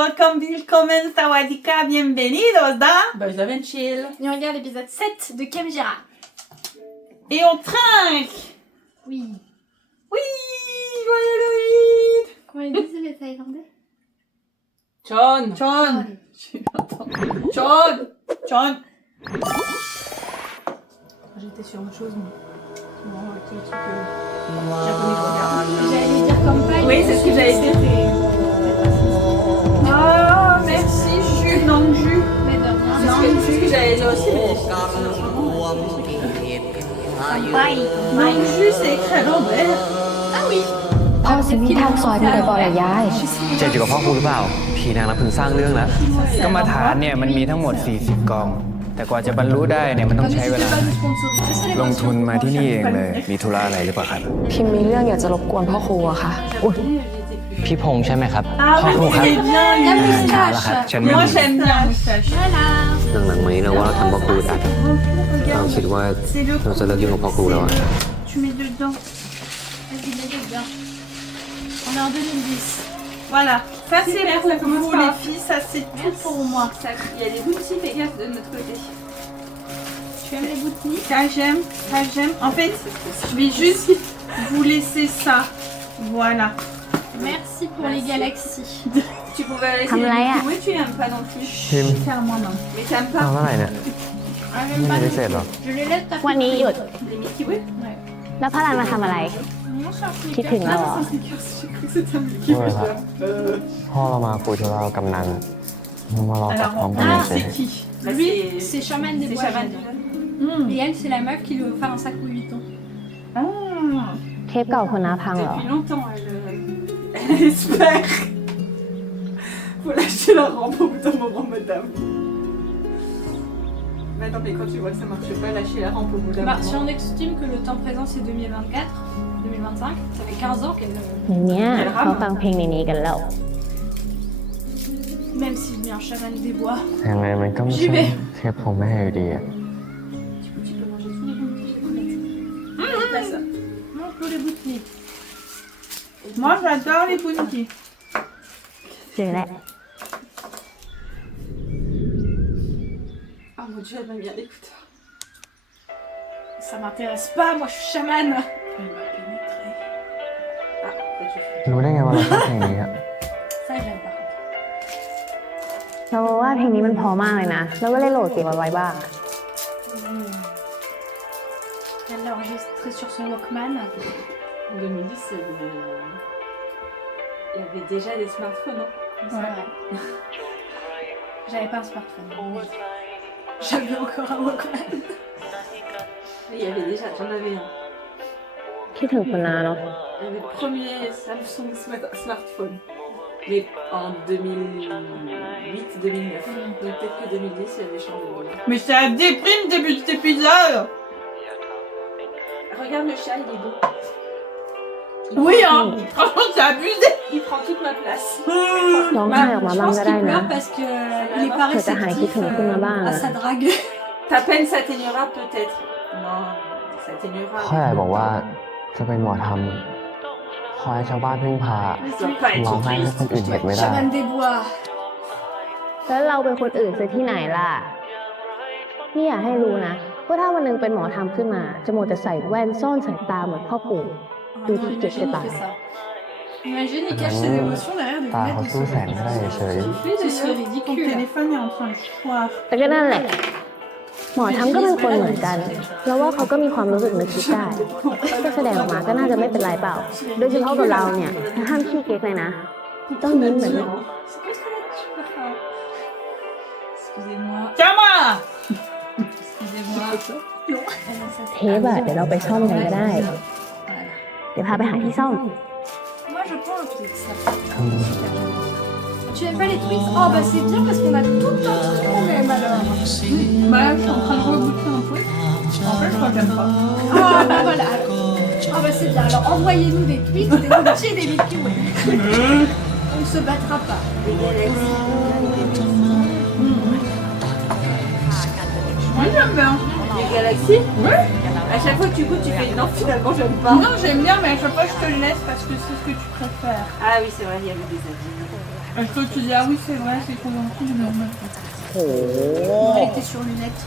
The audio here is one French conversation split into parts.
welcome, willkommen, sawadika, bienvenidos da Boys Love and Chill. Et on regarde l'épisode 7 de Kemjira. Et on trinque. Oui. Oui, joyeux Noël. Comment ils disent les Thaïlandais? John. John. John. John. J'étais sur autre chose, mais... Non, avec le truc japonais, je regarde. J'allais dire comme pas. Oui, c'est ce que j'allais dire. Ah, merci, Jus, non, Jus. Mais de rien. C'est ce que j'allais dire aussi, mais... Non, Jus, c'est écrit à l'envers. Ah oui. พ่อฉันนี่ทำซอยมาบ่อยๆอะยาย เจนอยู่กับพ่อครูหรือเปล่า ผีนางรำพึงสร้างเรื่องแล้ว กรรมฐานเนี่ยมันมีทั้งหมด 40 กอง แต่กว่าจะบรรลุได้เนี่ยมันต้องใช้เวลา ลงทุนมาที่นี่เองเลย มีธุระอะไรหรือเปล่าครับ พิมพ์มีเรื่องอยากจะรบกวนพ่อครูอะค่ะ พี่พงษ์ใช่ไหมครับ Ah, พ่อครู oui, ครับ il est bien, La il est bien. ช้าแล้วครับ moustache. ฉันไม่ Moi, j'aime bien la moustache. Voilà. หลังๆมานี้นะว่าเราทำพ่อครูดัดเราคิดว่าเราจะเลิกยุ่งกับพ่อครูแล้วอะ Tu mets dedans. Vas-y, mets-les bien. On est en 2010. Voilà. Ça, c'est Super, pour ça commence vous, par- les filles. Ça, c'est tout pour moi. Il y a des boutiques, fais gaffe de notre côté. Tu aimes les boutiques? Ça, j'aime. Ça, j'aime. En fait, je vais juste vous laisser ça. Voilà. Merci pour les galaxies. Tu pouvais laisser Comme les là, Milky Way, tu aimes pas non plus. พิมพ์ Faire moi-même. Mais t'aimes เอา pas เมื่อไหร่เนี่ย Ah, j'aime ไม่ pas. ได้เสร็จหรอ Je les laisse taper. วันนี้หยุด les Milky Way? แล้วพระรันมาทำอะไร Non, c'est un truc. คิดถึงเราเหรอ J'ai cru que c'était un Milky เมื่อ Way. ไหร่ครับพ่อเรามาคุยธุระกับกำนันมารอกลับ Alors, พร้อมกันเลย ah, สิ c'est qui Bah, Lui, c'est chaman des c'est bois. chaman. Et elle, c'est la meuf qui lui a offert un sac Louis Vuitton. Ah. เทปเก่าคนน้าพังเหรอ Depuis longtemps, elle espère. Faut lâcher la rampe au bout d'un moment, madame. Mais non, mais quand tu vois que ça marche pas, lâcher la rampe au bout d'un Bah, si moment. on estime que le temps présent c'est 2024, 2025, ça fait 15 ans qu'elle. อย่างเนี้ยเขาฟังเพลงในนี้กันแล้ว Même s'il devient un chaman des bois. ยังไงมันก็ไม่ J'y ใช่ vais. เทปของแม่อยู่ดีอะ Du coup, tu peux manger tous les bons que j'ai pas ça. Non, que les boutiques. Moi, j'adore les boutiques. เจอแล้ว Oh mon dieu, elle m'a mis un écouteur. Ça m'intéresse pas, moi je suis chamane. Elle m'a pénétré. Ah, en fait, je fais. รู้ได้ไงว่าเราชอบเพลงนี้อะ Ça, j'aime pas. เราว่าเพลงนี้มันพอมากเลยนะ แล้วก็ได้โหลดเก็บเอาไว้บ้าง Elle l'a enregistré sur son Walkman. En 2010, il y avait déjà des smartphones, hein. C'est vrai. J'avais pas un smartphone. J'avais encore un Walkman. Et il y avait déjà, j'en avais un. คิดถึงคนน้าเนาะ Il y avait le premier Samsung smartphone. Mais en 2008-2009. Donc peut-être que 2010, il y avait changé. Mais c'est la déprime début de cet épisode. Regarde le chat, il est beau. Oui, hein. Franchement, c'est abusé. Il prend toute ma place. ร้องไห้ออกมา Je บ้าง pense ก็ได้ qu'il นะ pleure parce qu'il est pas Que t'as réceptif un qui te met à sa drague. Ta peine s'atténuera peut-être. Non, s'atténuera. พ่อใหญ่บอกว่าจะเป็นหมอทำคอยให้ชาวบ้านพึ่งพา Ça doit pas ร้อง être ไห้ให้คนอื่นเห็นไม่ได้ Chaman des bois. แล้วเราเป็นคนอื่นซะที่ไหนล่ะ นี่อยากให้รู้นะว่าถ้าวันหนึงเป็นหมอทำขึ้นมา จะหมดแต่ใส่แว่นซ่อนสายตาเหมือนพ่อปู่ Ah Du non, coup, que imagine, c'est il pas. fait ça. Imagine, il cache ses émotions derrière des ตา lunettes เขา de สู้แสง soleil. ไม่ได้เฉย Ce serait Ton ridicule. téléphone est en train de choir. แต่ก็นั่นแหละ หมอทำก็เป็นคนเหมือนกัน แล้วว่าเขาก็มีความรู้สึกนึกคิดได้ก็แสดงออกมาก็น่าจะไม่เป็นไรเปล่า โดยเฉพาะกับเราเนี่ยห้ามขี้เก๊กเลยนะ ต้องยิ้มเหมือน Excusez-moi. Tiens-moi. Excusez-moi. เทปอะเดี๋ยวเราไปซ่อมกันก็ได้ เดี๋ยวพาไปหาที่ซ่อม Moi, je prends un Twix. ๆอืม Tu aimes pas les Twix? Oh, bah c'est bien parce qu'on a tout un truc qu'on aime alors. Bah, je suis en train de rebooter un truc. En fait, je crois que j'aime pas. Ah, bah voilà. Ah, bah c'est bien. Alors, envoyez-nous des Twix, des Mochi et des Milky Way. On ne se battra pas. Moi, j'aime bien. Les galaxies? Ouais. À chaque fois que tu goûtes, tu fais non, finalement, j'aime pas. Non, j'aime bien, mais à chaque fois, je te le laisse parce que c'est ce que tu préfères. Ah oui, c'est vrai, il y avait des avis. À chaque fois, tu dis, ah oui, c'est vrai, c'est convaincu, mais normal. Elle était sur lunettes.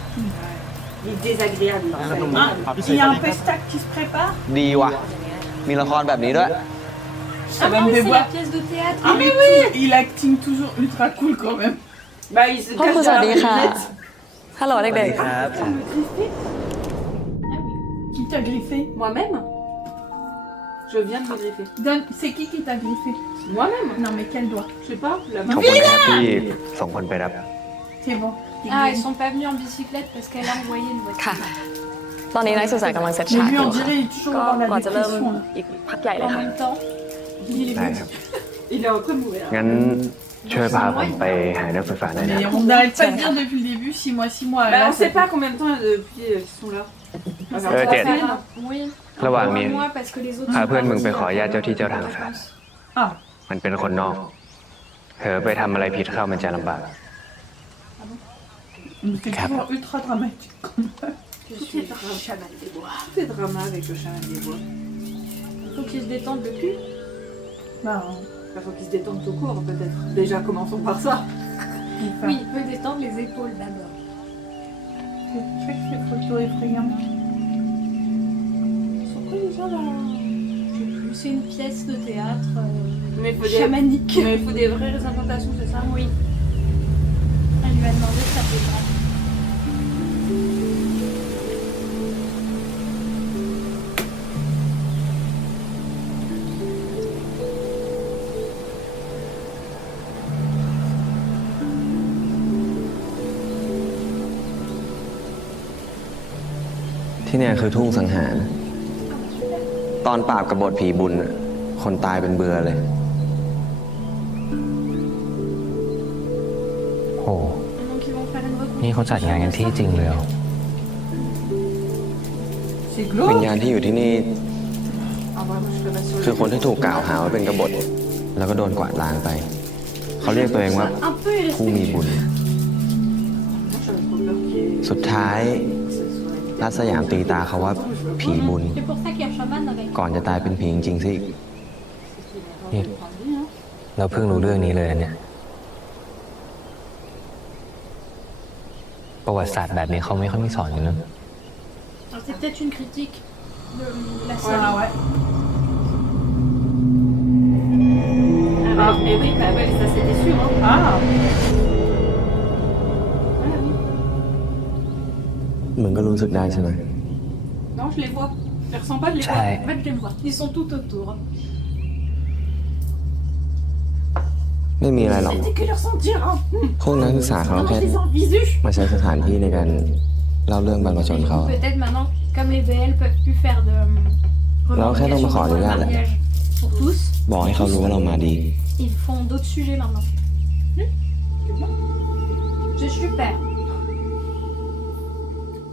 Il est désagréable. En fait. Ah, il y a un pestac qui se prépare. ดีว่ะ มีละครแบบนี้ด้วย Ça va me c'est la déboire. pièce de théâtre. Ah mais oui, il acting toujours ultra cool quand même. Bah, il se พ่อครู cache สวัส dans ดี la ค่ะ lunette. ฮัลโหลเด็ก Qui t'a griffé? Moi-même Je viens de me griffer. Donne, c'est qui t'a griffé? Moi-même Non mais quel doigt? Je sais pas, la ขอบ main. คุณนะครับที่ส่งคนไปรับ C'est bon. Ah, ils sont pas venus en bicyclette parce qu'elle a envoyé une ๆ voiture. ค่ะ ตอนนี้นักศึกษากำลังเซต Mais ฉาก lui อยู่ on ค่ะ dirait il est toujours ก็ dans la ก่อนจะเริ่ม dépression. Là. อีกพักใหญ่เลย En ค่ะ même temps, il est ได้ครับ Il est en train de mourir. งั้นช่วยพาผมไปหานักศึกษาหน่อยนะ Mais on n'arrête pas de dire depuis le début 6 mois, 6 mois. Bah, Là, on sait pas combien de temps depuis qu'ils sont là. On va faire Euh, 3 tiens. semaines. Oui. ระหว่างนี้ Moi, parce que les autres พา sont เพื่อนมึงไป partis ขออนุญาต en เจ้าที่เจ้าทางซะ vacances. Ah, มันเป็นคนนอกเผลอไปทำอะไรผิดเข้ามันจะลำบาก mais c'est toujours ultra dramatique quand même. Je Tout suis est drama. Tout est drama avec le chaman des bois. faut qu'ils se détendent le cul. Bah, Enfin, faut qu'ils se détendent tout court, peut-être. Déjà, commençons par ça. enfin, Oui, il peut détendre les épaules d'abord. c'est très que ces photos effrayantes. Ils sont quoi déjà là Je sais plus. C'est une pièce de théâtre Mais il faut des... chamanique. Mais il faut des vraies représentations, c'est ça? Oui. Elle lui a demandé de faire des draps.ที่เนี่ยคือทุ่งสังหาร ตอนปราบกบฏผีบุญน่ะคนตายเป็นเบือเลย โห Donc ils vont faire une นี่เขาจัดงานกันที่จริงเลยเหรอ C'est วิญ glauque. ญาณที่อยู่ที่นี่ Ah, vraiment, je peux pas sur คือคนที่ถูกกล่าวหาว่าเป็นกบฏ แล้วก็โดนกวาดล้างไป เขาเรียกตัวเองว่า un peu ผู้มีบุญ Moi, j'avais trop peur qu'il y ait... สุดท้าย que ce soit... รัฐสยามตีตาเขาว่าผีบุญ C'est pour ça qu'il y a chaman avec. ก่อนจะตายเป็นผีจริงๆซะอีก เราเพิ่งรู้เรื่องนี้เลยนะเนี่ย ประวัติศาสตร์แบบนี้เขาไม่ค่อยมีสอนกันนะ Alors, c'est peut-être une critique de la Ah série. ouais. Ah, mais oui, bah ouais, ça c'était sûr. Hein. Ah, Ah oui. มึงก็รู้สึกได้ใช่ไหม Non, je les vois. Je les ressens pas, je les ใช่ vois. En fait, je les vois. Ils sont tout autour. ไม่มีอะไรหรอก C'était que le ressentir, hein. พวกนักศึกษาเขา Comment แค่ je les ai en visu. มาใช้สถานที่ในการเล่าเรื่องบรรพชนเขา Peut-être maintenant, comme les BL peuvent plus faire de Alors, après, on me revendication rend de là, là. mariage pour tous, บอกให้เขารู้ว่าเรามาดี ils font d'autres sujets maintenant. C'est super.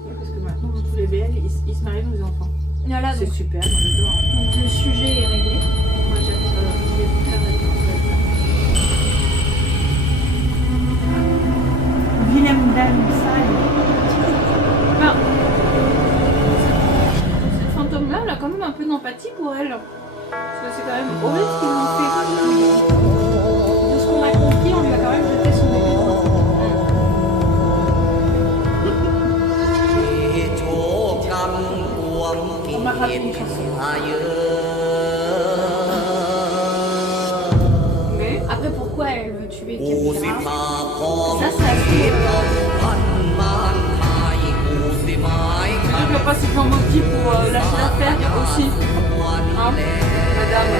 Ouais, parce que maintenant, dans tous les BL, ils se marient aux enfants. Voilà, C'est donc, super, moi j'adore. Hein. donc le sujet est réglé. Moi j'aime ça. Je vais faire maintenant, ça va être ça. Willem Dafoe. Ben, cette fantôme-là, elle a quand même un peu d'empathie pour elle. Parce que c'est quand même horrible ce qu'ils lui ont fait. De ce qu'on a compris, on lui a quand même jeté son bébé. โชกรรมกวงกิเลสเยอะ Mais Après, pourquoi elle veut tuer กูสิ quelqu'un พาพอม ça, c'est assez. เราพันมานทายกูสิหมายขัน Le principal motif pour lâcher l'affaire aussi. วัน Hein, แล้ว madame.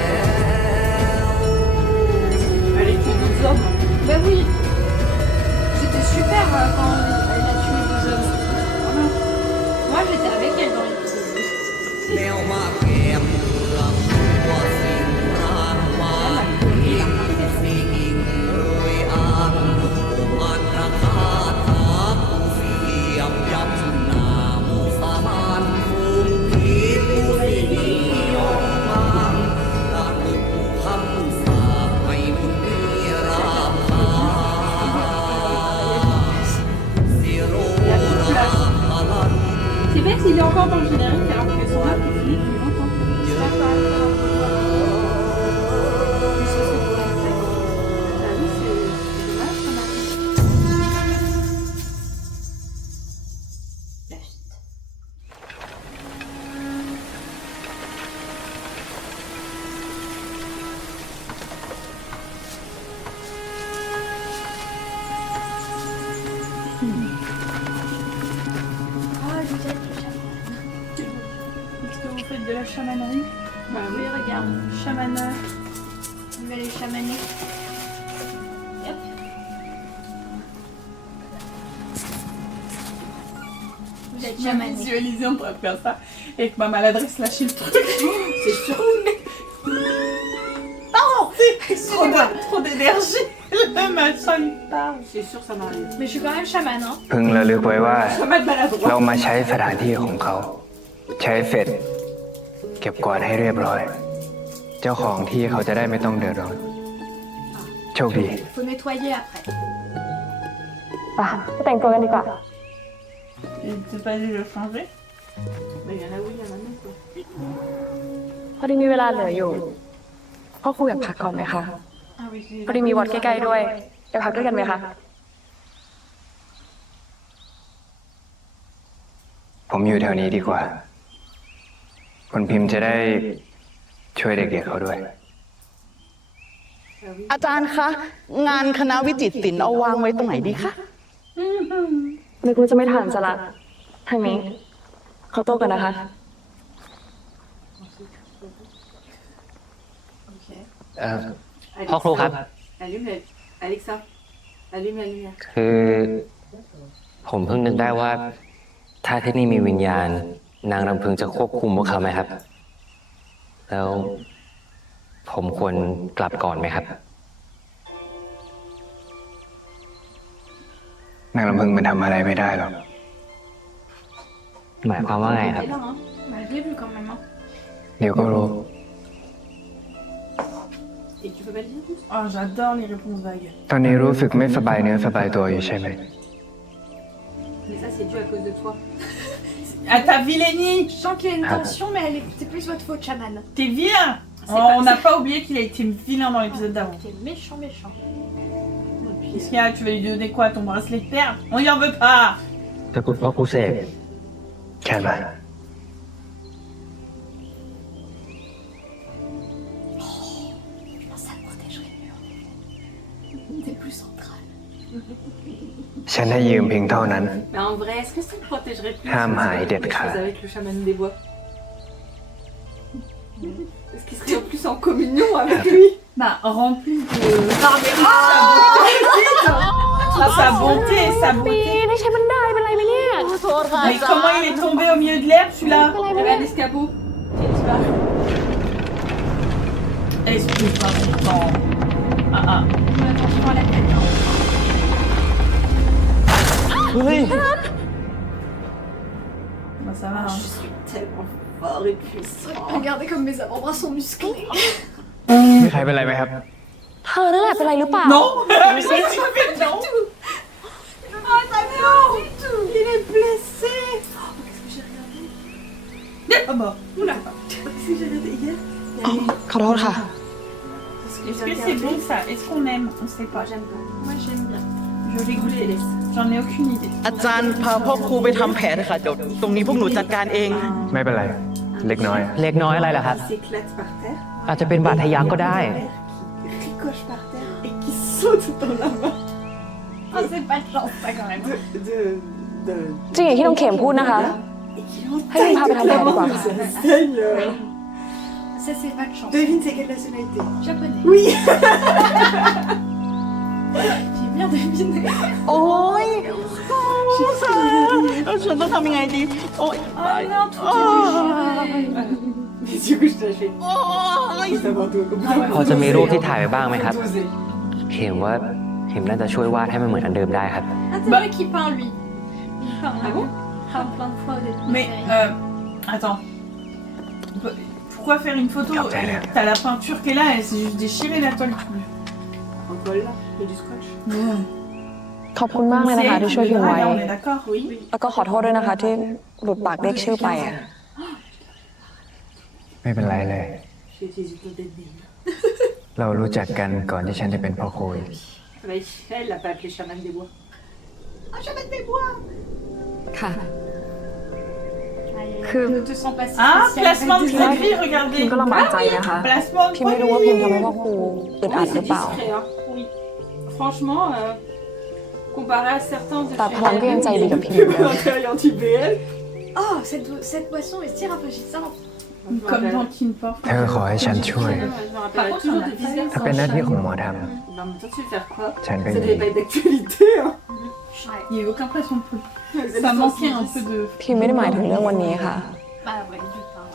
Elle est pour d'autres hommes. Ben oui. C'était super quand elle a tué deux hommes. Moi, j'étais avec elle dans l'épisode. แล้วมาแก้มเมืองว่าสิ่งร่างวานอิงสิอิงเอ่ยอ่านอุมันราคาถากูเสียบยับหน้ามูสามานฟูงผีกูสินิยมมางตาลุกผู้คำสาปให้บุญมีราคาสิโรราพลัน C'est bête, il est encore dans le générique. chamanerie. Bah Oui, regarde. Chamaneur. On va les chamaner. Hop. Vous êtes chamané. Visualiser, on pourrait faire ça. Et que ma maladresse lâcher le truc. C'est sûr. Trop d'énergie. Le machin il part. C'est sûr ça m'arrive. Mais je suis quand même chamane, hein. พึงระลึกไว้ว่า Chaman maladroit. เรามาใช้สถานที่ของเขา ใช้เสร็จ เก็บกวาดให้เรียบร้อย เจ้าของที่เขาจะได้ไม่ต้องเดือดร้อน โชคดี Faut nettoyer après. ไปแต่งตัวกันดีกว่า Et t'es pas dû le changer? Mais il y en a oui, il y en a non quoi. พอดีมีเวลาเหลืออยู่พ่อครูอยากพักก่อนไหมคะ Ah oui, พอดีมีวัดใกล้ๆด้วยอยากพักด้วยกันไหมคะ ผมอยู่แถวนี้ดีกว่า คุณพิมพ์จะได้ช่วยเด็กๆเขาด้วย อาจารย์คะ งานคณะวิจิตรศิลป์เอาวางไว้ตรงไหนดีคะ นึกว่าจะไม่ทันซะละทางนี้เขาโต้กันนะคะ พ่อครูครับ Allume Alexa. Allume la lumière. คือผมเพิ่งนึกได้ว่า ถ้าที่นี่มีวิญญาณ นางรำพึงจะควบคุมพวกเขาไหมครับ แล้วผมควรกลับก่อนไหมครับ นางลำพึงมันทำอะไรไม่ได้หรอก หมายความว่าไงครับ Non, hein. Bah, je l'ai vu quand même, hein. เดี๋ยวก็รู้ Et tu peux pas le dire tout Oh, j'adore les réponses vagues. ตอนนี้รู้สึกไม่สบายเนื้อสบายตัวอยู่ใช่ไหม Mais ça c'est dû à cause de toi. À ta vilainie! Je sens qu'il y a une tension, mais c'est plus votre faute, chaman. T'es vilain! On n'a pas oublié qu'il a été vilain dans l'épisode d'avant. T'es méchant, méchant. Qu'est-ce qu'il y a? Tu vas lui donner quoi? Ton bracelet de perles? On y en veut pas! ถ้าคุณพ่อครูเสก แค่นั้น Ça protégerait mieux. T'es plus central. ฉันให้ยืมเพียงเท่านั้น Mais en vrai, est-ce que ça me protégerait plus Ham si on high faisait dead quelque car. chose avec le chaman des bois? Est-ce qu'il serait en plus en communion avec lui? Bah, rempli de. Sa bonté, sa ปี beauté. ได้ใช้บันไดเป็นไรไหมเนี่ย Mais comment il est tombé au milieu de l'herbe celui-là? Eh ben, l'escabeau qui est disparu. Excuse-moi, non. Ah ah. Attention à la tête, hein. เฮ้ย Bah, ça va. Hein. Je suis tellement fort et puissant. Regardez comme mes avant-bras sont musclés. มีใครเป็นไรไหมครับ เธอนั่นแหละเป็นไรหรือเปล่า Non! Mais c'est non! Oh non! Il est blessé! Oh, qu'est-ce que j'ai regardé? Ah bah. Oula. Qu'est-ce que j'ai regardé hier? ขอโทษค่ะ Est-ce que c'est bon ça? Est-ce qu'on aime? On sait pas. J'aime pas. Moi, j'aime bien. Je vais goûter. J'en ai aucune idée. อาจารย์พาพ่อครูไปทำแผลเถอะค่ะเดี๋ยวตรงนี้พวกหนูจัดการเอง ไม่เป็นไร เล็กน้อย เล็กน้อยอะไรล่ะครับ Qui s'éclate par terre, อาจจะเป็นบาดทะยักก็ได้ qui ricoche par terre et qui saute dans la main. Oh, c'est pas de chance, ça, quand même. De... จริงอย่างที่น้องเข็มพูดนะคะ Et qui ให้ลุงพาไปทำแผลดีกว่า entaille. Ça, c'est pas de chance. Devine c'est quelle nationalité? Japonais. Oui! J'ai bien deviné. โอ้ยฉันต้องทำยังไงดี โอ้ย Oh non, tout est déchiré. Mais du coup, je t'ai fait. โอ้ย Juste avant tout. พอจะมีรูปที่ถ่ายไว้บ้างไหมครับ Doser. เข็มว่าเข็มน่าจะช่วยวาดให้มันเหมือนอันเดิมได้ครับ Ah, c'est vrai qu'il peint, lui. Il peint. Ah bon? Il peint plein de fois des trucs. Mais attends. Pourquoi faire une photo? T'as la peinture qui est là, elle s'est juste déchirée la toile. Un bol là, et du scotch. ขอบคุณมากเลยนะคะที่ช่วยพิมพ์ไว้ On est d'accord? Oui. แล้วก็ขอโทษด้วยนะคะที่หลุดปากเรียกชื่อไปอ่ะ ไม่เป็นไรเลย J'ai tes yeux d'ennemi. เรารู้จักกันก่อนที่ฉันจะเป็นพ่อครูอีก Elle l'a pas appelé chaman des bois. Ah, chaman des bois. ค่ะ Je ne te sens pas si Ah, spécial placement de avec tes cette amis. vie, regardez. พิมก็ลำบากใจนะคะ Placement de พิมไม่รู้ว่าพิมทำให้พ่อครูอึดอัดหรือเปล่า discret, hein. Oui. Franchement, comparé à certains de แต่พลังก็ยังใจดีกับพิมอยู่เลย L'intérieur du BL. Oh, cette boisson est si rafraîchissante. Comme dans Teen Force. เธอขอให้ฉันช่วย Je me rappelle toujours des visiteurs. ถ้าเป็นหน้าที่ของหมอท Non, mais toi, tu veux faire quoi? ำฉันเป็น Ça devait pas être d'actualité, hein. Il n'y a eu aucun pression de plus. Ça manquait un peu de. พี่ไม่ได้หมายถึงเรื่องวันนี้ค่ะ Bah ouais, du temps.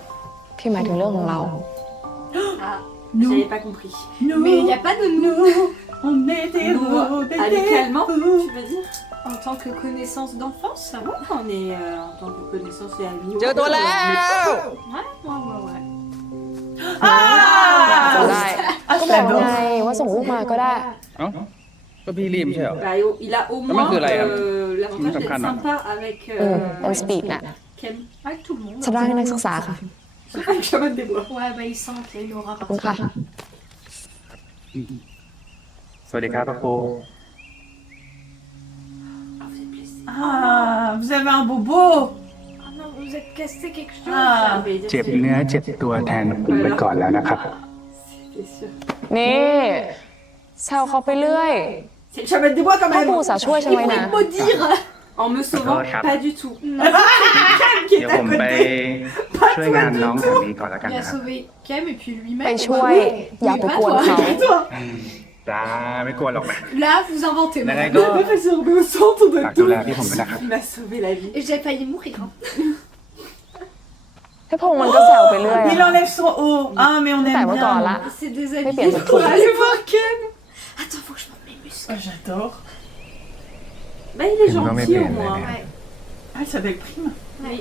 พี่หมายถึงเรื่องของเรา Ah, J'avais pas compris. Nous, mais il n'y a pas de nous on est des héros, des Amicalement, héros. tu veux dire? en tant que connaissance d'enfance, ça va. On est en tant que connaissance et amis. เจอตัวแล้ว Ouais. จะ Ah ได้ Ah, ก็ je บอก l'adore. ไงว่าส่งลูกมาก็ได้ เอ้าก็พี่รีบไม่ใช่เหรอ Bah, il a au Comment moins que là, l'avantage d'être Capcana. sympa avec เป็นสปีดน่ะ Ken. Avec tout le monde. ฉันร่างให้นักศึกษาค่ะ Avec Shaman des Bois. Ouais, bah il sent qu'il y a une aura ขอบคุณค่ะ สวัสดีครับพระครู Ah, vous avez un bobo. Ah non, vous êtes cassé quelque chose. Ah. เจ็บเนื้อเจ็บตัวแทนผมไปก่อนแล้วนะครับ C'est sûr. นี่แซวเขาไปเรื่อย C'est le Shaman des Bois quand พ่อ même. ปู่สาช่วยฉันไว้นะ En me sauvant, D'accord. pas du tout.เดี๋ยวผมไปช่วยงานน้องแถวนี้ก่อนแล้วกัน Il a นะครับ sauvé Kem et puis lui-même. ไปช่วย อย่าไปกวนเขา จ้าไม่กลัวหรอกนะ Là, vous inventez. ยังไง maintenant. ก็ La meuf, elle s'est remise au centre de ฝากดู tout. แลพี่ผมด้วยนะครับ Il m'a sauvé la vie. Et j'ai failli mourir. Hein. พี่พงษ์มันก็แซวไปเรื่อย Il enlève son haut. Ah, mais on แต่ aime เมื่อก่อน bien. ละ C'est ไม่เปลี่ยน déshabillé. จากถุง Allez voir Ken. Attends, faut que je monte mes muscles. Ah, j'adore. Bah, il est Il m'a gentil mis au bien, moins. bien. Ouais. Ah, il s'appelle Prime. Oui.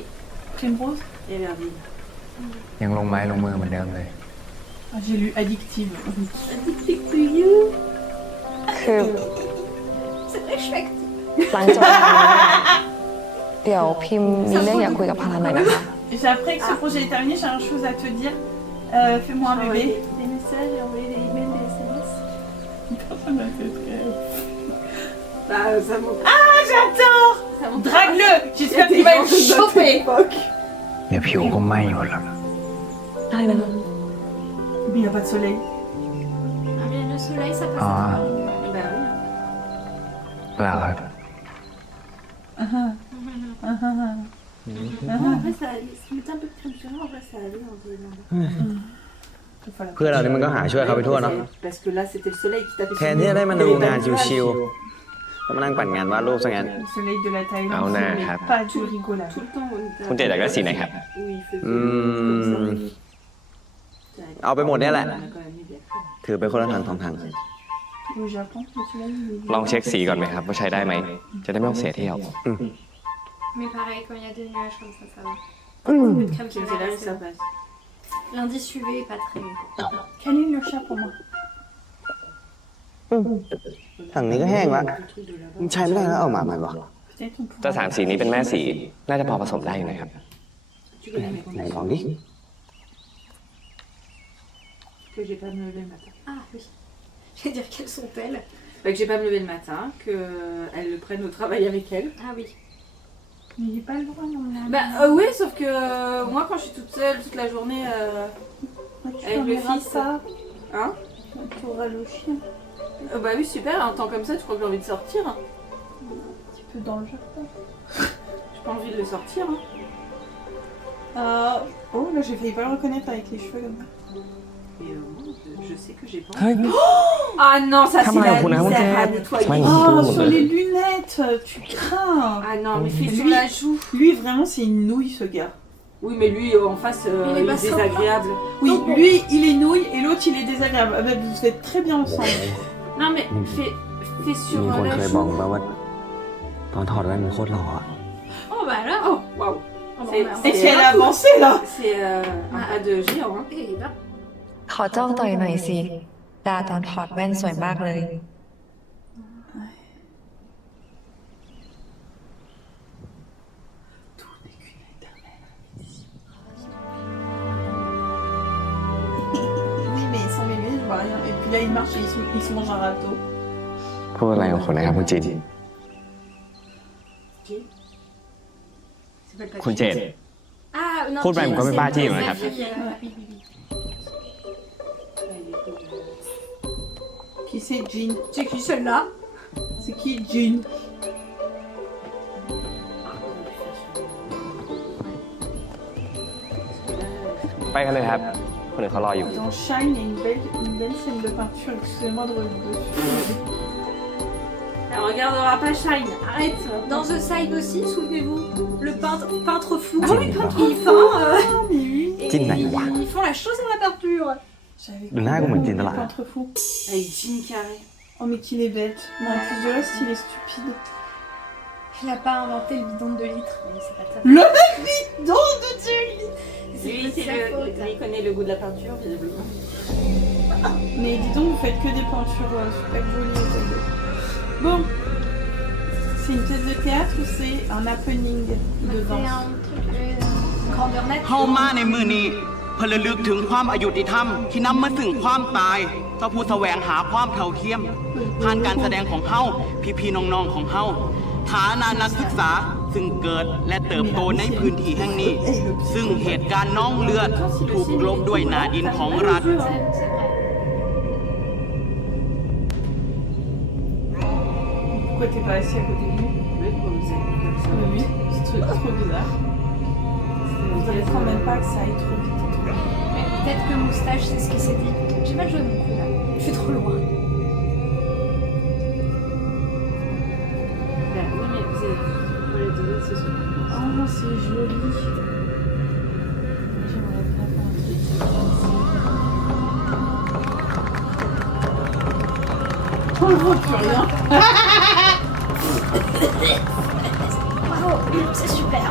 Prime Rose. Et Verdine. ยังลงไม้ลงมือเหมือนเดิมเลย Ah, j'ai lu Addictive. Addicted to you. คือ C'est vrai que je suis active. หลังจากนั้นเดี๋ยวพิมพ์มีเรื่องอยากคุยกับพาราหน่อยนะคะ Et après que ce projet est terminé, j'ai une chose à te dire. Fais-moi un bébé. Des messages, envoyer des emails, des SMS. Ça m'a fait très... Bah, ça montre. Ah, j'adore. Ça montre. Drague-le. J'espère Des qu'il va gens être de notre chauffé. époque. เดี๋ยวผิวก็ไหม้หมดแล้ว ได้นะ Mais il n'y a pas de soleil. Ah, mais le soleil, ça passe. Ah. Bah oui. เปล่าครับ En vrai, ça allait. Si tu mettais un peu de crème sur en vrai, ça allait en vrai. เพื่อนเรานี่มันก็หาช่วยเขาไปทั่วเนาะ Parce que là, c'était le soleil qui tapait แทนที่จะได้มาดูงานชิวๆก็มานั่งปั่นงานวาดรูปซะงั้น Le soleil de la Thaïlande. Ah, on a- c'est pas du rigolade. Tout le temps, on était. คุณเจดอยากได้สีไหนครับ Où il faisait. เอาไปหมดเนี่ยแหละ On a quand même mis des crèmes. ถือไปคนละถังสองถัง Au Japon, le soleil. il est- ลองเช็คสีก่อนไหมครับ ว่าใช้ได้ไหม จะได้ไม่ต้องเสียเที่ยว Mais pareil, quand il y a des nuages comme ça va. Mmh. Une crème qui C'est là va que ça passe. L'indice UV est pas très. Câline le chat pour moi. ถังนี้ก็แห้งละมันใช้ไม่ได้แล้วเอามาใหม่ปะ Peut-être on ถ้า pourra... สามสีนี้เป็นแม่สี น่าจะพอผสมได้อยู่นะครับ Tu connais mes ไหน conditions ลองดิ que j'ai pas me lever le matin. Ah oui. Je vais dire quelles sont-elles. Bah, que j'ai pas me lever le matin, qu'elle le prenne au travail avec elle. Ah oui. Mais il n'est pas le droit, non. Bah oui, sauf que moi quand je suis toute seule toute la journée Tu avec le t'enverras fils. ça. Hein Tu auras le chien. Bah oui, super, un temps comme ça, tu crois que j'ai envie de sortir? Un petit peu dans le jardin. J'ai pas envie de le sortir. Hein. Oh, là j'ai failli pas le reconnaître avec les cheveux comme ça. Mais je sais que j'ai pas envie. Ah non, ça c'est la misère à nettoyer. Oh, sur les lunettes, tu crains. Ah non, mais fais sur Lui- la joue. Lui, vraiment, c'est une nouille, ce gars. Oui, mais lui en face, Il est il pas est désagréable. Oui, lui, il est nouille et l'autre, il est désagréable. Ah bah, vous êtes très bien ensemble. Non, mais fais มี sur คน la เคยบอก joue. มาว่า ตอนถอดแว่นมันโคตรหล่ออะ Oh bah alors. Oh, waouh. Oh, bah, C'est- on a- Et si elle a avancé, là. C'est un pas de géant. Hein. Eh ben. ขอจ้องต่อยหน่อยสิ ดาตอนถอดแว่นสวยมากเลย Oui, mais sans mes lunettes, je vois rien. Et puis là, il marche et il se mange un râteau. พูดอะไรของคุณนะครับคุณจิน C'est pas le คุณเจด Ah non. Faut le même, Jane, comme c'est pas Jane, sa ouais. fille, oui, oui, oui. Qui c'est, Jean? C'est qui celle-là? C'est qui, Jean? ไปกันเลยครับ คนอื่นเขารออยู่ Dans Shine, il y a une belle scène de peinture. Excusez-moi de revenir dessus. Elle regardera pas Shine, arrête. Dans The Side aussi, souvenez-vous, le peintre fou. Ah oui, peintre il peint. Et จิ้นไหนวะ ils font la chose dans la peinture. J'avais ดูหน้ากูเหมือนจินตลาด peintre fou. Avec Jim Carrey. Oh, mais qu'il est bête. Non, en plus de reste, il est stupide. Elle n'a pas inventé le bidon de 2 litres. Mais c'est pas de sa faute. Le mec bidon de 2 litres. Lui, il connaît le goût de la peinture, visiblement. Mais dis donc, vous faites que des peintures super jolies. Bon. C'est une pièce de théâtre ou c'est un happening de C'est danse? un truc grandeur เฮา nature. มาในมือนี้เพื่อระลึกถึงความอายุติธรรมที่นำมาถึงความตายต่อผู้แสวงหาความเท่าเทียม ผ่านการแสดงของเฮาพี่ๆน้องๆของเฮาฐานะนักศึกษาซึ่งเกิดและเติบโตในพื้นที่แห่งนี้ ซึ่งเหตุการณ์น้องเลือดถูกกลบด้วยนาดินของรัฐ C'est vrai. Pourquoi t'es pas assis à côté de lui? Oui, comme ça. Oui, c'est trop bizarre. On dirait quand même pas que ça aille trop vite. Mais peut-être que Moustache, c'est ce qu'il s'est dit. J'ai pas le jeu non plus là. Je suis trop loin. Ben, oui, mais c'est... Pour les deux autres, ce sont... Oh, c'est joli. J'aimerais bien faire un truc comme ça. On ne voit plus rien. Bravo, c'est super.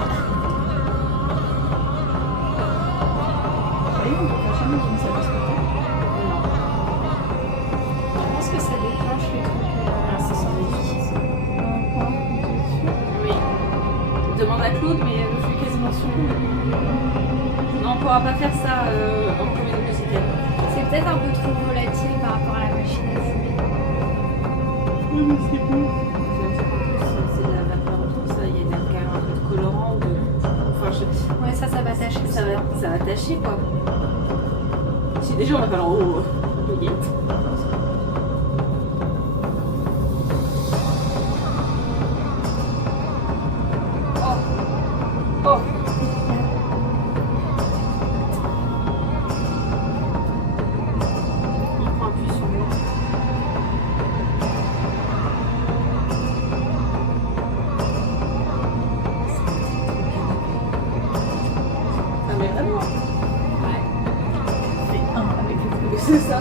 Vous voyez, on peut faire jamais une salle de spectacle. Je pense que ça déclenche les trucs. Ah, ça sent difficile. Oui. Demande à Claude, mais je suis quasiment sûre. Non, on pourra pas faire ça en comédie musicale. C'est peut-être un peu trop volatile par rapport à la machine à fumer. Oui, mais c'est beau. C'est de la vapeur autour, ça. Il y a quand même un peu de colorant. Enfin, Ouais, ça va tâcher. Ça va tâcher, quoi. Si déjà on va faire en haut, baguette. Oh. Il prend appui sur moi. Ah mais vraiment. C'est un avec le coup. C'est ça.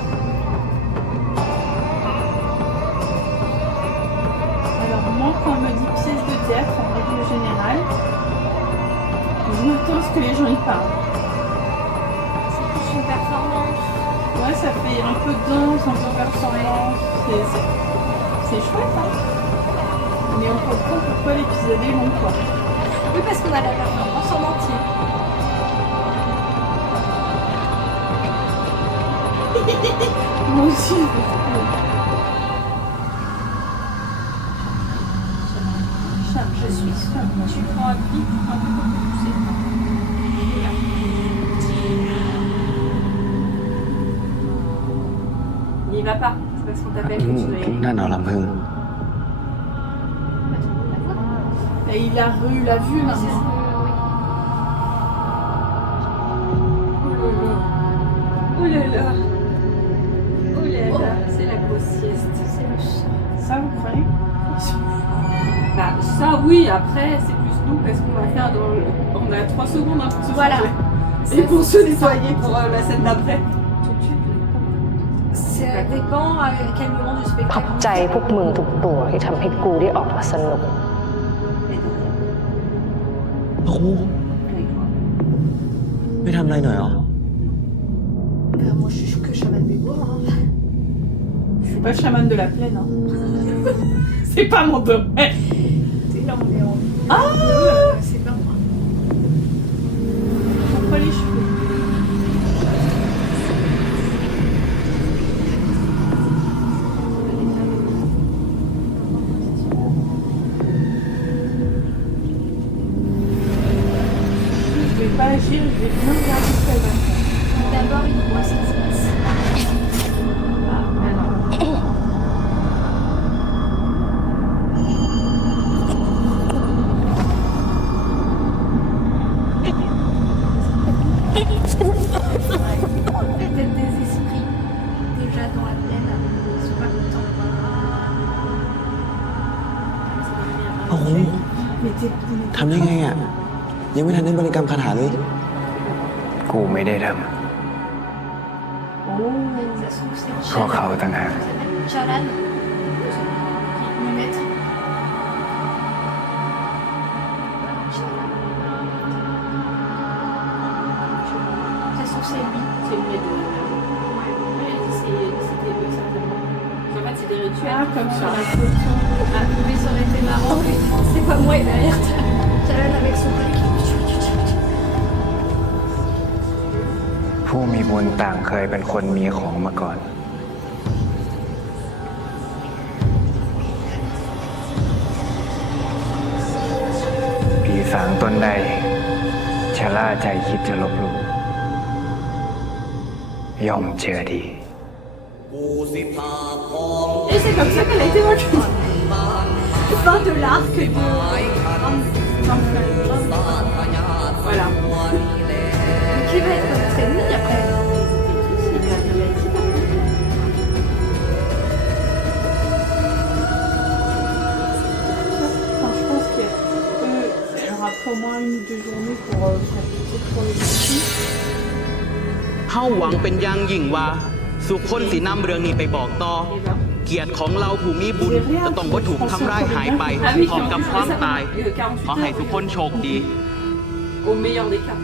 Alors moi, quand on me dit pièce de théâtre, en règle générale, je m'attends à ce que les gens y parlent. C'est plus une performance. Ouais, ça fait un peu de danse, un peu de performance. C'est chouette, hein. Mais on comprend pourquoi l'épisode est long, quoi. Oui, parce qu'on a la performance en entier. Moi aussi, je suis sûre. Tu prends un pic un peu comme tu sais. N'y va pas, c'est parce qu'on t'appelle que tu dois y aller. นั่นเหรอลำพึง Et il a eu la vue maintenant. Oh là là. Oh là là. C'est la grosse sieste. C'est le chat. Ça, vous croyez? Bah ça oui, après c'est plus nous parce qu'on va faire dans le... On a 3 secondes hein, pour se Voilà. changer. Et pour se nettoyer pour la scène d'après. Ça dépend à quel moment du ขอบ spectacle. ใจพวกมึงทุกตัวที่ทำให้กูได้ออกมาสนุก โอ้โหไม่ทำอะไรหน่อยเหรอ Moi, je suis que chaman des bois. Hein. Je suis pas chaman de la plaine. Hein. C'est pas mon domaine. T'es là, on est en... Ah c'est pas moi. Pourquoi les cheveux? Je vais pas agir, je vais bien regarder ce qu'elle va faire. D'abord, il voit ce qui se passe. dans la mienne. Ils sont pas contents. โอ้โหทำได้ไงอ่ะ ยังไม่ทันได้บริกรรมคาถาเลย กูไม่ได้ท Ça se trouve, c'est ำเพราะเขาต่างหาก Chalan. Le maître. Ça se trouve, c'est lui. C'est le maître de c'était eux, certainement. En fait, c'est des rituels. Ah, comme sur la photo. Ah, mais ça aurait été marrant, mais c'est pas moi et derrière Chalan avec son truc. ผู้มีบุญต่างเคยเป็นคนมีของมาก่อน ผีสางตนใดชะล่าใจคิดจะลบหลู่ย่อมเจอดี Et c'est comme ça qu'elle a été retenue. Fin de l'arc de... Voilà. Qui va être notre ennemi après. Enfin, je pense qu'il y aura au moins 1 ou 2 journées pour faire tout pour les petits. เฮาหวังเป็นอย่างยิ่งว่า สุคนสีนำเรื่องนี้ไปบอกต่อ เกียรติของเราผู้มีบุญจะต้องบ่ถูกทำร้ายหายไปพร้อมกับความตาย ขอให้ทุกคนโชคดี Au meilleur des cas.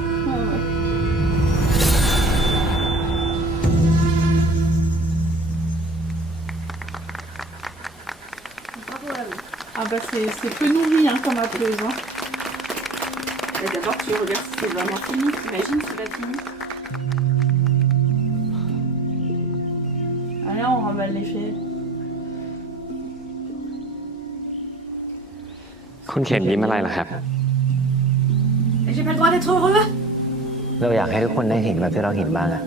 Bravo à vous. Ah bah c'est peu nourri hein, comme applause. Hein. Mais d'abord, tu regardes si c'est vraiment fini. T'imagines, c'est pas fini. Allez, on remballe les faits. คุณเขียนยิ้มอะไรล่ะครับ Et j'ai pas le droit d'être heureux. เราอยากให้ทุกคนได้เห็นแบบที่เราเห็นบ้างอะ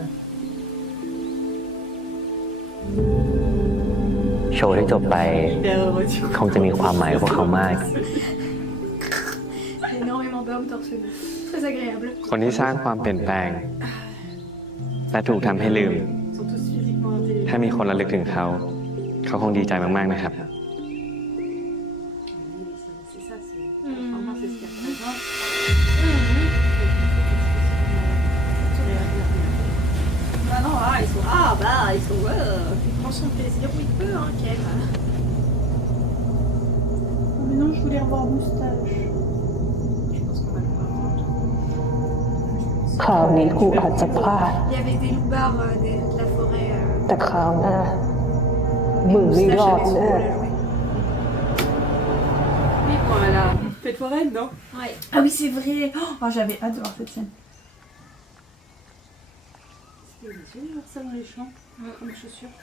โชว์ที่จบไปคงจะมีความหมายกับพวกเขามาก Énormément d'hommes torse nu. Très agréable. คนที่สร้างความเปลี่ยนแปลง และถูกทำให้ลืม Ils sont tous physiquement intelligents. ถ้ามีคนระลึกถึงเขา เขาคงดีใจมากๆนะครับ C'est ça, c'est. Vraiment, c'est ce qu'il représente. Ah non, ils sont... ils sont... Il prend son plaisir où il peut, hein, Ken. Mais non, je voulais revoir Moustache. Je pense qu'on va le voir. คราวนี้กูอาจจะพลาด Il y avait des loupards de la forêt. แต่คราวหน้ามึงไม่รอด Moustache แน่ avait son rôle à jouer. Oui, pour la fête foraine, non? Ouais. Ah oui, c'est vrai. Oh, j'avais hâte de voir cette scène. C'était délicieux de voir ça dans les champs, comme chaussures.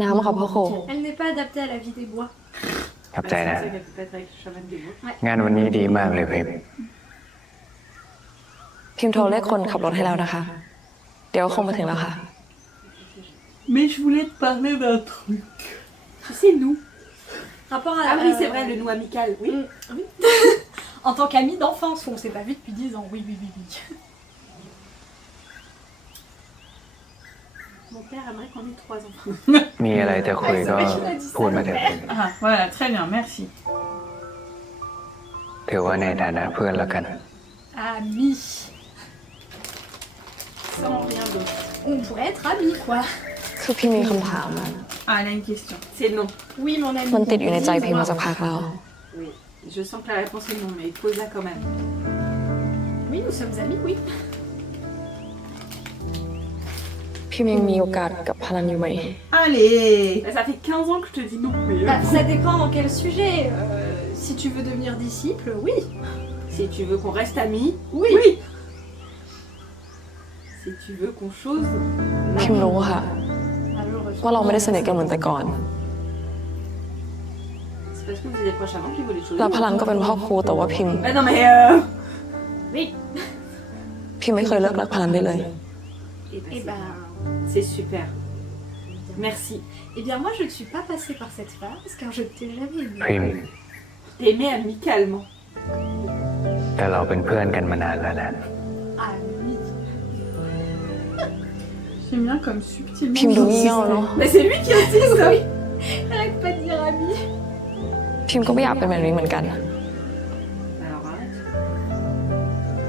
น้ำค่ะพ่อโค Elle n'est pas adaptée à la vie des bois. ขอบใจ C'est นะ ça qu'elle peut pas être avec le chaman des bois. งานวันนี้ดีมากเลยเพม พิมพ์โทรเรียกคนขับรถให้แล้วนะคะ เดี๋ยวคงมาถึงแล้วค่ะ Mais je voulais te parler d'un truc. Tu sais, nous. Rapport à... Ah oui, c'est vrai, le nous amical, oui. Oui. En tant qu'amis d'enfance, on s'est pas vu depuis 10 ans. Oui. Mon père aimerait qu'on ait 3 enfants. มีอะไรจะคุยก็พูดมาเถอะ Ah, voilà, très bien, merci. ถือว่าในฐานะเพื่อนแล้วกัน Amis. Sans rien d'autre. On pourrait être amis, quoi. คือพิมพ์มีคำถามอะ Ah, elle a une question. C'est non. Oui, mon ami. มันติดอยู่ในใจพิมพ์มาสักพักแล้ว Oui. Je sens que la réponse est non, mais pose-la quand même. Oui, nous sommes amis, oui. พิมพ์ยังมีโอกาสกับพลันอยู่ไหม Allez. Ça fait 15 ans que je te dis non, mais. Bah, ça dépend dans quel sujet. Si tu veux devenir disciple, oui. Si tu veux qu'on reste amis, Oui. Si tu veux qu'on chose, พิมพ์รู้ค่ะ Malheureusement. ว่าเราไม่ได้สนิทกันเหมือนแต่ก่อน c'est parce que vous êtes des proches amants que vous les choses. แล้วพลันก็เป็นพ่อครูแต่ว่าพิมพ์ Mais non, mais Oui. พิมพ์ไม่เคยเลิกรักพลันได้เลย Eh ben... c'est super. Merci. Eh bien, moi, je ne suis pas passée par cette phase, car je ne t'ai jamais aimé. พิมพ์ T'aimer amicalement. แต่เราเป็นเพื่อนกันมานานแล้วนะ Amis. J'aime bien comme subtilement. พิมพ์ดูงี่เง่าเนาะ Mais c'est lui qui insiste. Arrête pas de dire ami. พิมพ์ก็ไม่อยากเป็นแบบนี้เหมือนกัน Alors arrête.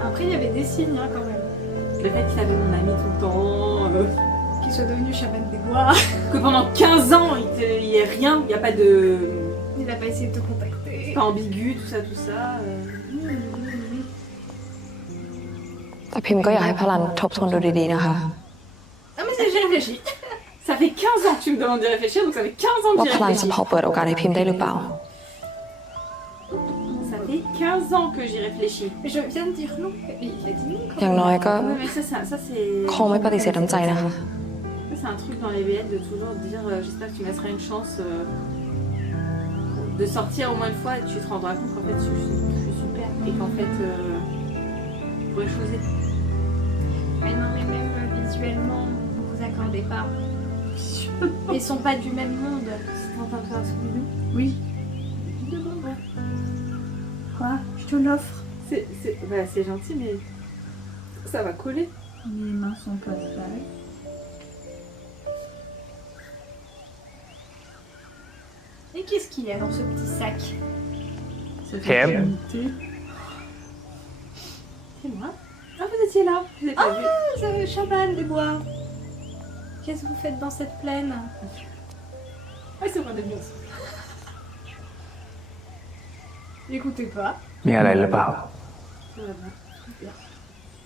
Après, il y avait des signes hein, quand même. Le fait qu'il avait mon ami tout le temps, Qu'il soit devenu chaman des bois. que pendant 15 ans il y ait rien, il n'y a pas de. Il a pas essayé de te contacter. Pas ambigu, tout ça, tout ça. แต่พิมพ์ก็อยากให้พลันทบทวนดูดีๆนะคะ Ah mais j'ai réfléchi. Ça fait 15 ans que tu me demandes de réfléchir, donc ça fait 15 ans que ว่า j'y พลันจะ réfléchis. พอเปิดโอกาสให้พิมพ์ได้หรือเปล่า Ça fait 15 ans que j'y réfléchis. Mais je viens de dire non. Et il a dit non quand อย่างน้อยก็ Ouais, mais ça c'est. คงไม่ปฏิเสธน้ำใจนะคะ Ça, c'est un truc dans les BL de toujours dire j'espère que tu me laisseras une chance de sortir au moins une fois et tu te rendras compte qu'en fait je suis super et qu'en fait je pourrais choisir. Mais non, mais même visuellement, vous vous accordez pas. Ils sont pas du même monde. C'est en train de faire un Scooby-Doo. Oui. Demande. Quoi? Je te l'offre. C'est gentil mais ça va coller. Les mains sont pas sales. Et qu'est-ce qu'il y a dans ce petit sac? Ça fait Thème. qualité. C'est moi. Ah vous étiez là, je l'ai pas vu. Ah, chaman des bois. Qu'est-ce que vous faites dans cette plaine? Ah c'est moi de bien. N'écoutez pas. มีอะไรหรือเปล่า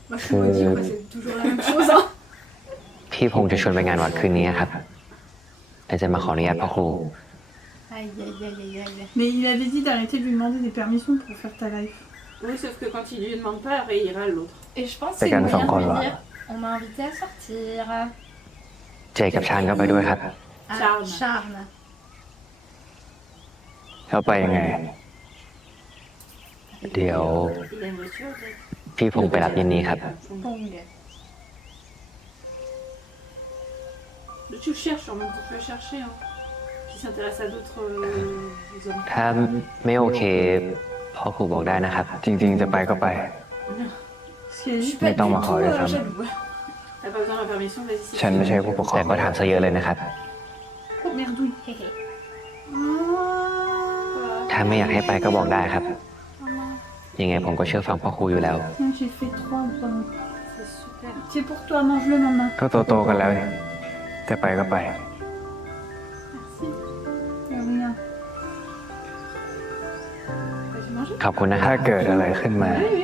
Moi je me dis quoi, c'est toujours la même chose. Hein. พี่พงษ์จะชวนไปงานวัดคืนนี้ครับและจะมาขออนุญาตพ่อครู Aïe aïe aïe aïe aïe. Mais il avait dit d'arrêter de lui demander des permissions pour faire ta live. Oui sauf que quand il lui demande pas, après il ira à l'autre. Et je pense que C'est c'est le qu'un moyen de enfant, lui là. dire on m'a invité à sortir. เจกับชานก็ไปด้วยครับ Ah, Charme. charme. แล้วไปยังไง เดี๋ยว Il a une voiture peut-être. พี่พงษ์ไปรับเย็นนี้ครับ Pong. Tu le cherches en même temps, tu vas chercher. Hein. Qui s'intéresse à d'autres hommes. ถ้าไม่โอเคพ่อครูบอกได้นะครับ จริงๆ จะไปก็ไป Ce qui est Je suis juste. pas Mais attends, du ma tout relève, hein. jaloux. T'as pas besoin de ma permission, vas-y. Si ฉันไม่ใช่ผู้ปกครอ แต่ ง ก็ถามซะเยอะเลยนะครับ Oh merdouille. Hé hé. ถ้าไม่อยากให้ไปก็บอกได้ครับ ยังไงผมก็เชื่อฟังพ่อครูอยู่แล้ว Tiens, j'ai fait 3 en pendant. C'est super. C'est pour toi, mange-le maman. ก็โตๆกันแล้วนี่จะไปก็ไป Rien. Vas-y, mange. ขอบคุณนะครั ถ้า บ เกิดอะไรขึ้นมา Oui, oui.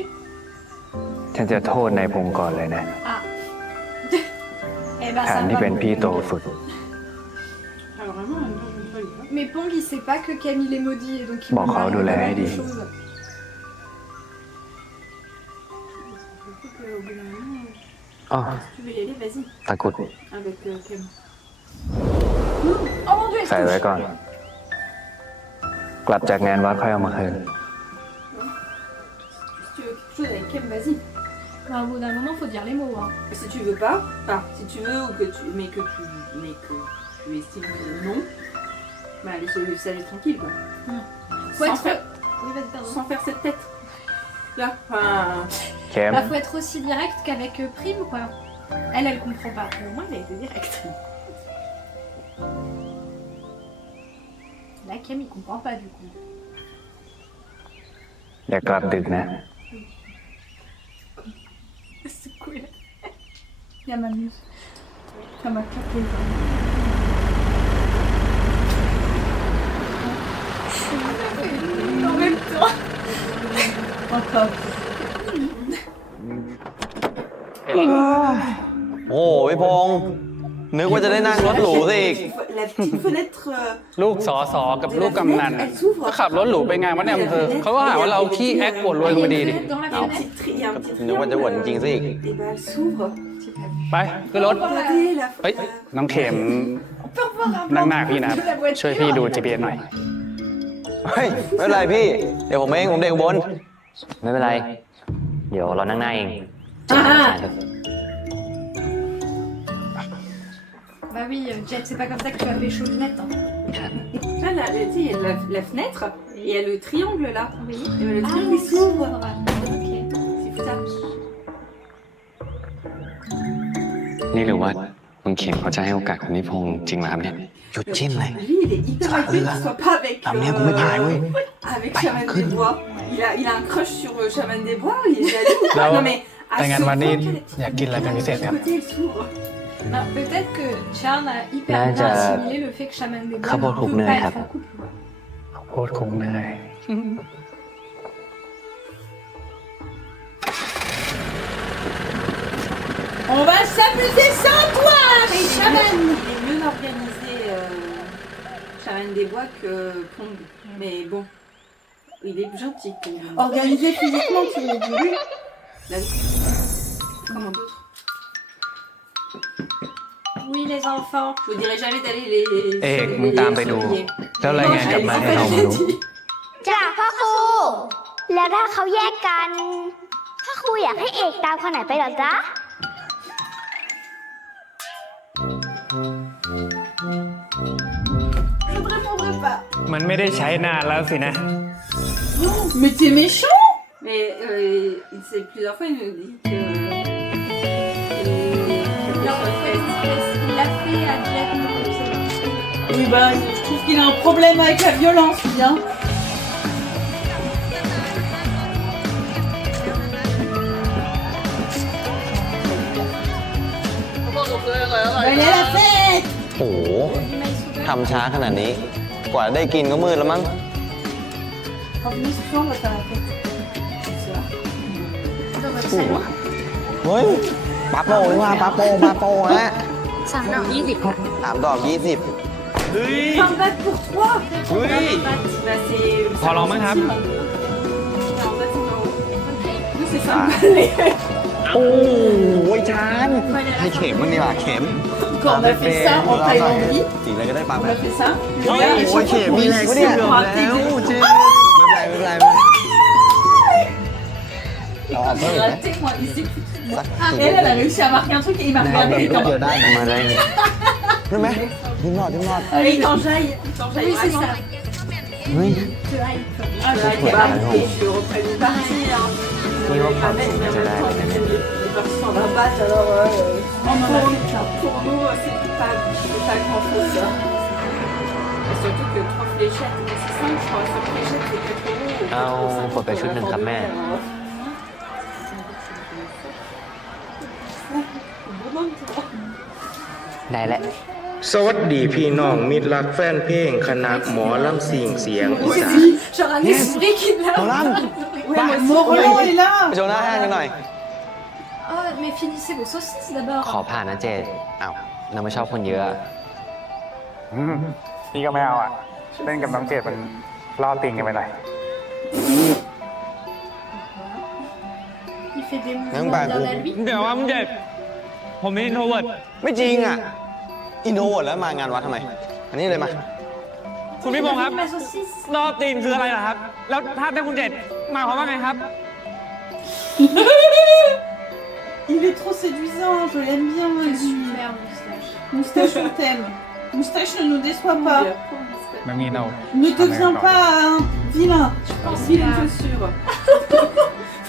ฉันจะโทษนายพงศ์ก่อนเลยนะ Ah. Eh ben ฐา ça นที่ va. เป็นพี่โตสุด Alors vraiment, une bonne hein. Mais Pong il sait pas que Camille est maudit et donc il Bon, peut on pas l'a faire dit. des choses. Surtout qu'au bout d'un moment, อ๋อ si tu veux y aller, vas-y. ตะกรุด Avec Cam. Oh mon dieu, elle ใส่ se ไว้ touche. ก่อน กลับจากงานวัดค่อยเอามาคืน Si tu veux quelque chose avec Cam, vas-y. Bah, au bout d'un moment faut dire les mots. Hein. Si tu veux pas, enfin, si tu veux ou que tu, mais que tu estimes que non, bah laisse le salut tranquille quoi. Faut Sans être. faire, Oui, vas-y, pardon. sans faire cette tête. Là, enfin, เข้ม Bah, faut être aussi direct qu'avec Prime quoi. Elle comprend pas. Mais au moins elle a été directe. Là Camille comprend pas du coup. อย่ากลับดึกนะ C'est cool. Il y a ma muse. Ça m'a claqué. En même temps. Encore. โอ้พี่พงษ์นึกว่าจะได้นั่งรถหรูซะอีก la petite fenêtre. ลูกสอสอกับลูกกำนัน Elle s'ouvre. ก็ขับรถหรูไปงานวัดในอำเภอเขาก็หาว่าเราขี้แอคอวดรวยกันมาดีดิ Dans la Il y a un fenêtre. petit il y a un petit นึกว่าจะอวดจริงๆซะอีก Et bah elle s'ouvre. ไปขึ้นรถ Regardez la. เฮ้ย น้องเข็ม On peut revoir un นั่ง plan หน้าพี่นะครับ de la voiture. ช่วยพี่ดู GPS หน่อย เฮ้ย ไม่เป็นไรพี่ เดี๋ยวผมเองผมเด็กบน ไม่เป็นไร เดี๋ยวเรานั่งหน้าเองเจอกัน Bah oui, Jet, c'est pas comme ça que tu as fait Chauvinette. Hein. Là, tu sais, il y a la fenêtre et il y a le triangle là. Oui. Et le triangle il s'ouvre. Ok. C'est ça. นี่หรือว่า คุณเข็มเขาจะให้โอกาสคุณนิพงษ์จริงเหรอครับเนี่ย หยุดจิ้นเลย Lui, il est hyper hypé qu'il soit pas avec. ลำเนี้ยกูไม่พายเว้ย Avec Pas Chaman que- des Bois. Il a un crush sur Chaman des Bois. Il est jaloux. Non. Non mais. à แต่งาน ce วันนี้ point, อยากกินอะไรเป็นพิเศษครับ côté, il s'ouvre. Bah, peut-être que Charles a hyper Là, bien j'ai- assimilé le fait que Shaman des Bois Crabot ne peut Coupney, pasครับ être en couple. โคตรคงเหนื่อย On va s'amuser sans toi, les chamans. Il est mieux organisé, Chaman des Bois, que Pong. Mais bon, il est gentil. Pong. Organisé physiquement, tu veux dire. Bah oui. Comment d'autres? Oui, les enfants. Je vous dirai jamais d'aller les. เอกมึงตามไปดู แล้วรายงานกลับมาให้เรารู้ จ้าพ่อครู แล้วถ้าเขาแยกกันพ่อครูอยากให้เอกตามคนไหนไปเหรอจ๊ะ Je ne répondrai pas. มันไม่ได้ใช้นานแล้วสินะ Mais t'es méchant. Mais plusieurs fois, il nous dit que. Non, il l'a fait à Jet, donc c'est Oui, bah, je trouve qu'il a un problème avec la violence, bien. Allez à la fête. โอ้โหทำช้าขนาดนี้ กว่าได้กินก็มืดแล้วมั้ง Revenez ce soir, on va faire la fête. dans votre salon. เฮ้ยปาโป้หรือว่าปาโป้ฮะ 3 ans, 20. 3 ดอก 20 Un bac pour toi. Oui. Bah, c'est. พอลองมั้งครับ Nous, c'est 5 balais. โอ้ยชานให้เข็มมึงดีกว่าเข็ม Quand on a fait ça en Thaïlande, สีอะไรก็ได้ปัง on แบ a บ fait ça. โอ้ยเข็มมีแรงก็เนี่ยไม่เป็นไรไม่เป็นไรเราเอาเพิ่มไหม Raté, moi, ici. สัก Et elle a réussi à marquer un truc et il m'a เอาแบบ regardé. เดียวได้ไหม มาได้ไง ได้ไหมดิ้นรอด Et il t'enjaille. Oui, c'est ça. เฮ้ย De hype. Ah, Je reprenne une partie. Hein. นี่ว่าความจริงน่าจะได้เลยนะเนี่ย Les parties en rabattent, alors. On en a fait plein. Pour nous, c'est pas grand chose. Et surtout que 3 fléchettes, c'est 5, je crois. 5 fléchettes, c'est 4 euros. เอากดไปชุดหนึ่งครับแม่ ได้แล้ว สวัสดีพี่น้องมิตรรักแฟนเพลงคณะหมอลำสิ่งเสียงอีสาน Genre un esprit qui l'a. โนลัน Morlan est là. ไปโชว์หน้าแห้งกันหน่อย Oh, mais finissez vos saucisses d'abord. ขอผ่านนะเจด อ้าว เราไม่ชอบคนเยอะ นี่ก็ไม่เอาอ่ะ เล่นกับน้องเจดมันล่อติงกันไปหน่อย Il fait des Même mouvements pas bien gros. à lui. เดี๋ยวว่ามึงเจดผมเป็นอินโทรเวิร์ด ไม่จริงอ่ะ อินโทรเวิร์ดแล้วมางานวัดทำไม อันนี้เลยมา คุณพี่พงษ์ครับ Ma saucisse. ล่อติงคืออะไรล่ะครับ แล้วถ้าได้คุณเจดหมายความว่าไงครับ Il est trop séduisant, je l'aime bien. lui. Super moustache. Moustache, on t'aime. Moustache, ne nous déçois pas. ไม่มีโน Ne deviens pas un vilain. Vilaine chaussure.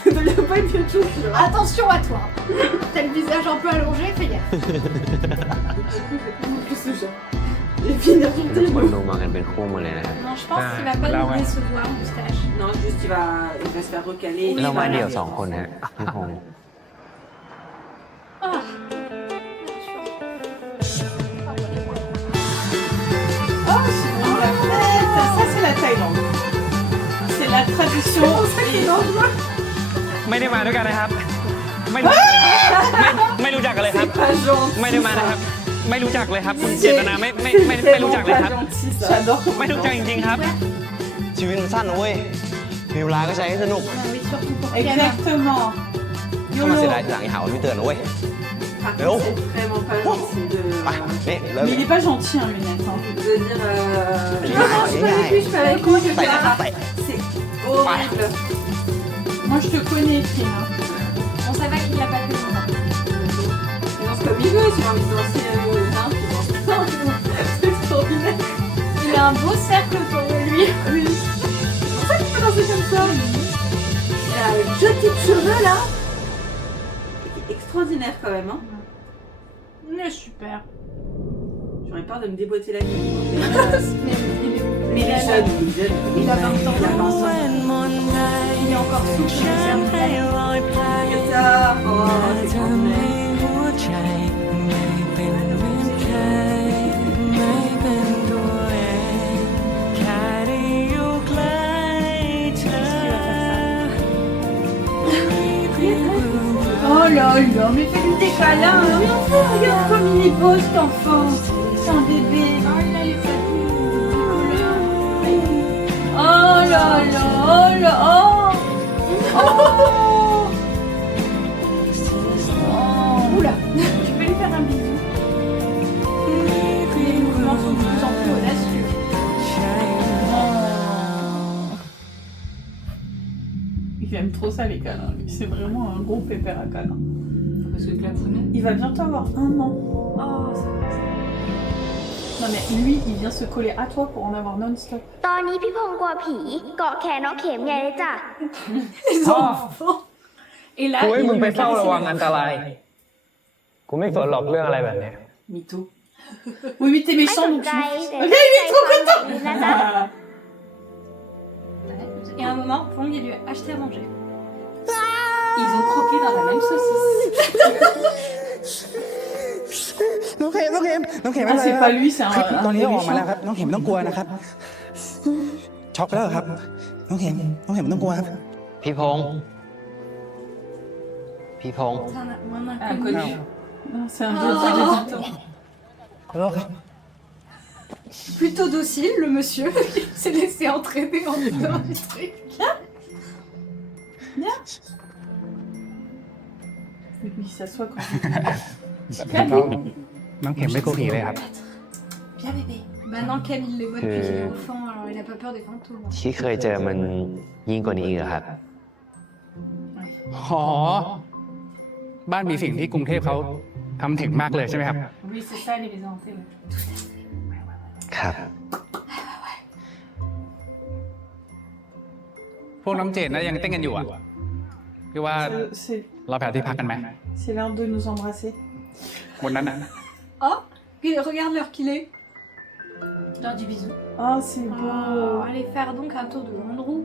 Ne deviens pas une vilaine chaussure. Attention à toi. T'as le visage un peu allongé, fais gaffe. Les filles ทุกคนดูมากันเป็นคู่หมดเลยนะครับ Non, je pense qu'il va pas nous décevoir, moustache. Non, juste il va se faire recaler. เรามาเดี่ยวสองคนฮะพี่พงษ์ Oh. Oh, c'est bon, la fête. Ça, c'est la Thaïlande. C'est la tradition. ไม่ได้มาด้วยกันนะครับ ไม่รู้จักกันเลยครับ Pas gentil. ไม่ได้มานะครับ ไม่รู้จักเลยครับ คุณเจตนาไม่รู้จักเลยครับ J'adore ไม่รู้จักจริงๆครับ ชีวิตมันสั้นนะเว้ย มีเวลาก็ใช้ให้สนุก Oui, surtout pour Piana. Exactement. ถ้ามาเสียดายทีหลังอีหาวันไม่เตือนนะเว้ย Par Mais oh. contre, c'est vraiment pas gentil de, ไปนี่เริ่ม Mais il est pas gentil, hein, Lunette. Hein. de dire. Ah, Je suis pas avec lui, je suis pas avec lui, je fais la rate. C'est horrible. Moi, je te connais, Kim. Hein. Bon, ça va qu'il l'a pas fait longtemps. Il danse comme il veut, s'il a envie de danser, hein, tu danses. C'est extraordinaire. Il a un beau cercle autour de lui. Oui. C'est pour ça qu'il peut danser comme ça. Il a une jeté de cheveux là. C'est extraordinaire quand même. Hein. est super. J'aurais peur de me déboîter la nuit. Mais il est jeune, il a 20 ans. Il a 20 ans. Il est encore souple, il est certain. Ça, oh, c'est grand. 哦 là là, mais fais-lui des câlins. Mais enfin, regarde comme il est beau cet enfant. C'est un bébé. Oh là, les papilles, oh là là, oh là, oh. Oh. Oula, tu peux lui faire un bisou. Les mouvements sont de plus en plus audacieux. Il aime trop ça les câlins, lui. C'est vraiment un gros pépère à câlins. Parce que Clafounou, il va bientôt avoir 1 an. Oh, ça va. Non mais lui, il vient se coller à toi pour en avoir non-stop. ตอนนี้พี่พงษ์กลัวผีเกาะแขนน้องเข็มใหญ่เลยจ้ะ Les enfants. Et là, กูให้ il มึง lui ไป a เฝ้า caressé ระวัง les อันตราย กูไม่สนหรอกเรื่องอะไรแบบนี้ Mytho. Oui, mais t'es ไม่ méchant สน donc ใจ tu... แต่ Regarde, il est trop ใจ content. ความแบบนี้นะจ๊ะ Et à un moment, Pong, il lui a acheté à manger. ils ont croqué dans la même saucisse. น้องเข็มน้องเข็มน้องเข็ม Ah, c'est pas lui, c'est un... ครับตอนนี้ un ออกมาแล้ว méchant. ครับน้องเข็มไม่ต้องกลัวนะครับช็อกไปแล้วเหรอครับน้องเข็มไม่ต้องกลัวครับ พี่พงษ์พี่พงษ์ C'est un Inconnu. Non, c'est un Oh. vieux visiteur. Plutôt docile, le monsieur. Il s'est laissé entraîner en dehors du truc. Viens. Il s'assoit quand น้องเข็มไม่กลัวผีเลยครับ Viens, bébé. Maintenant, Camille les voit depuis qu'il est enfant, alors il a pas peur des fantômes. ที่เคยเจอมันยิ่งกว่านี้อีกเหรอครับ อ๋อ บ้านมีสิ่งที่กรุงเทพเขาทำถึงมากเลยใช่ไหมครับ Oui, c'est ça, les maisons hantées. Ouais. ครับ พวกน้องเจนนะยังเต้นกันอยู่อ่ะคือว่า C'est เราไปหาที่พักกันไหม l'heure de nous embrasser. บนนั้นนะ Oh, regarde l'heure qu'il est. L'heure du bisou. Oh, c'est beau. Oh, allez faire donc un tour de grande roue.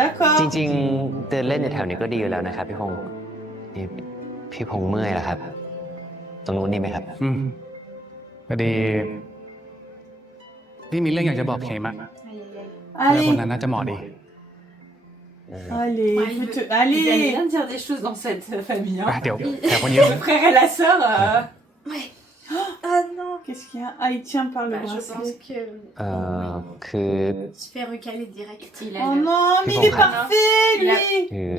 D'accord. จริงๆ เดินเล่นในแถวนี้ก็ดีอยู่แล้วนะครับพี่พงษ์นี่พี่พงษ์เมื่อยเหรอครับ ตรงนู้นนี่ไหมครับ พอดีพี่มีเรื่องอยากจะบอกเข็มอะ Aïe, aïe, aïe. เพื่อนคน Allez, นั้นน่าจะเหมาะดี allez, Ouais, vous te- Il aime allez. bien dire des choses dans cette famille. อ่ะ Hein. เดี๋ยวแถวคนเยอะ Le frère et la sœur. Ouais. Ah non. Qu'est-ce qu'il y a? Ah, il tient par le Bah, je pense bracelet. que คือ il se fait recaler direct. Il a, Oh le... non, mais il est Bon, parfait, il a- lui. คือ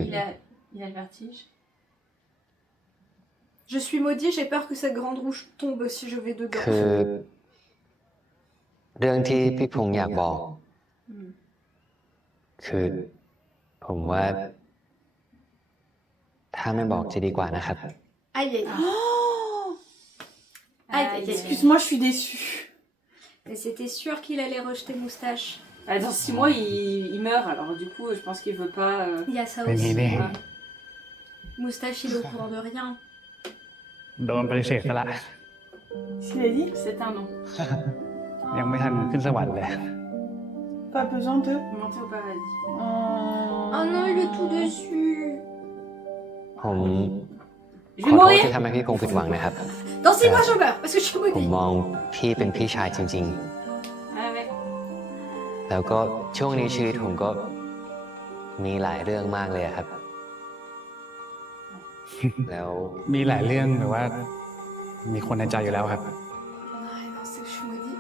il a le vertige. Je suis maudit, j'ai peur que cette grande roue tombe si je vais dedans. คือ เรื่องที่พี่พงษ์อยากบอก คือ ผมว่า ถ้าไม่บอกจะดีกว่านะครับ Aïe, aïe, aïe. Oh, Aïe, aïe, aïe. excuse-moi, je suis déçue. Mais c'était sûr qu'il allait rejeter Moustache. Ah, dans 6 mois, il meurt. Alors du coup, je pense qu'il veut pas. Il y a ça Mais aussi. il est- Ouais. Moustache, il est au courant de rien. โดนปฏิเสธซะละ Qu'est-ce qu'il a dit? C'est un non. ยังไม่ทันขึ้นสวรรค์เลย Pas besoin de... Monter au paradis. Oh non, il est tout dessus. ผม Je ข vais อโทษ mourir. ที่ทำให้พี่พงษ์ผิดหวังนะครับ Dans 6 mois, je meurs parce que je suis ผม maudit. มองพี่เป็นพี่ชายจริง Ah ouais. ๆ แล้วก็ช่วงนี้ชีวิตผมก็มีหลายเรื่องมากเลยอะครับ แล้ว มีหลายเรื่องแต่ว่า มีคนในใจอยู่แล้วครับ Ah non, c'est que je suis maudit.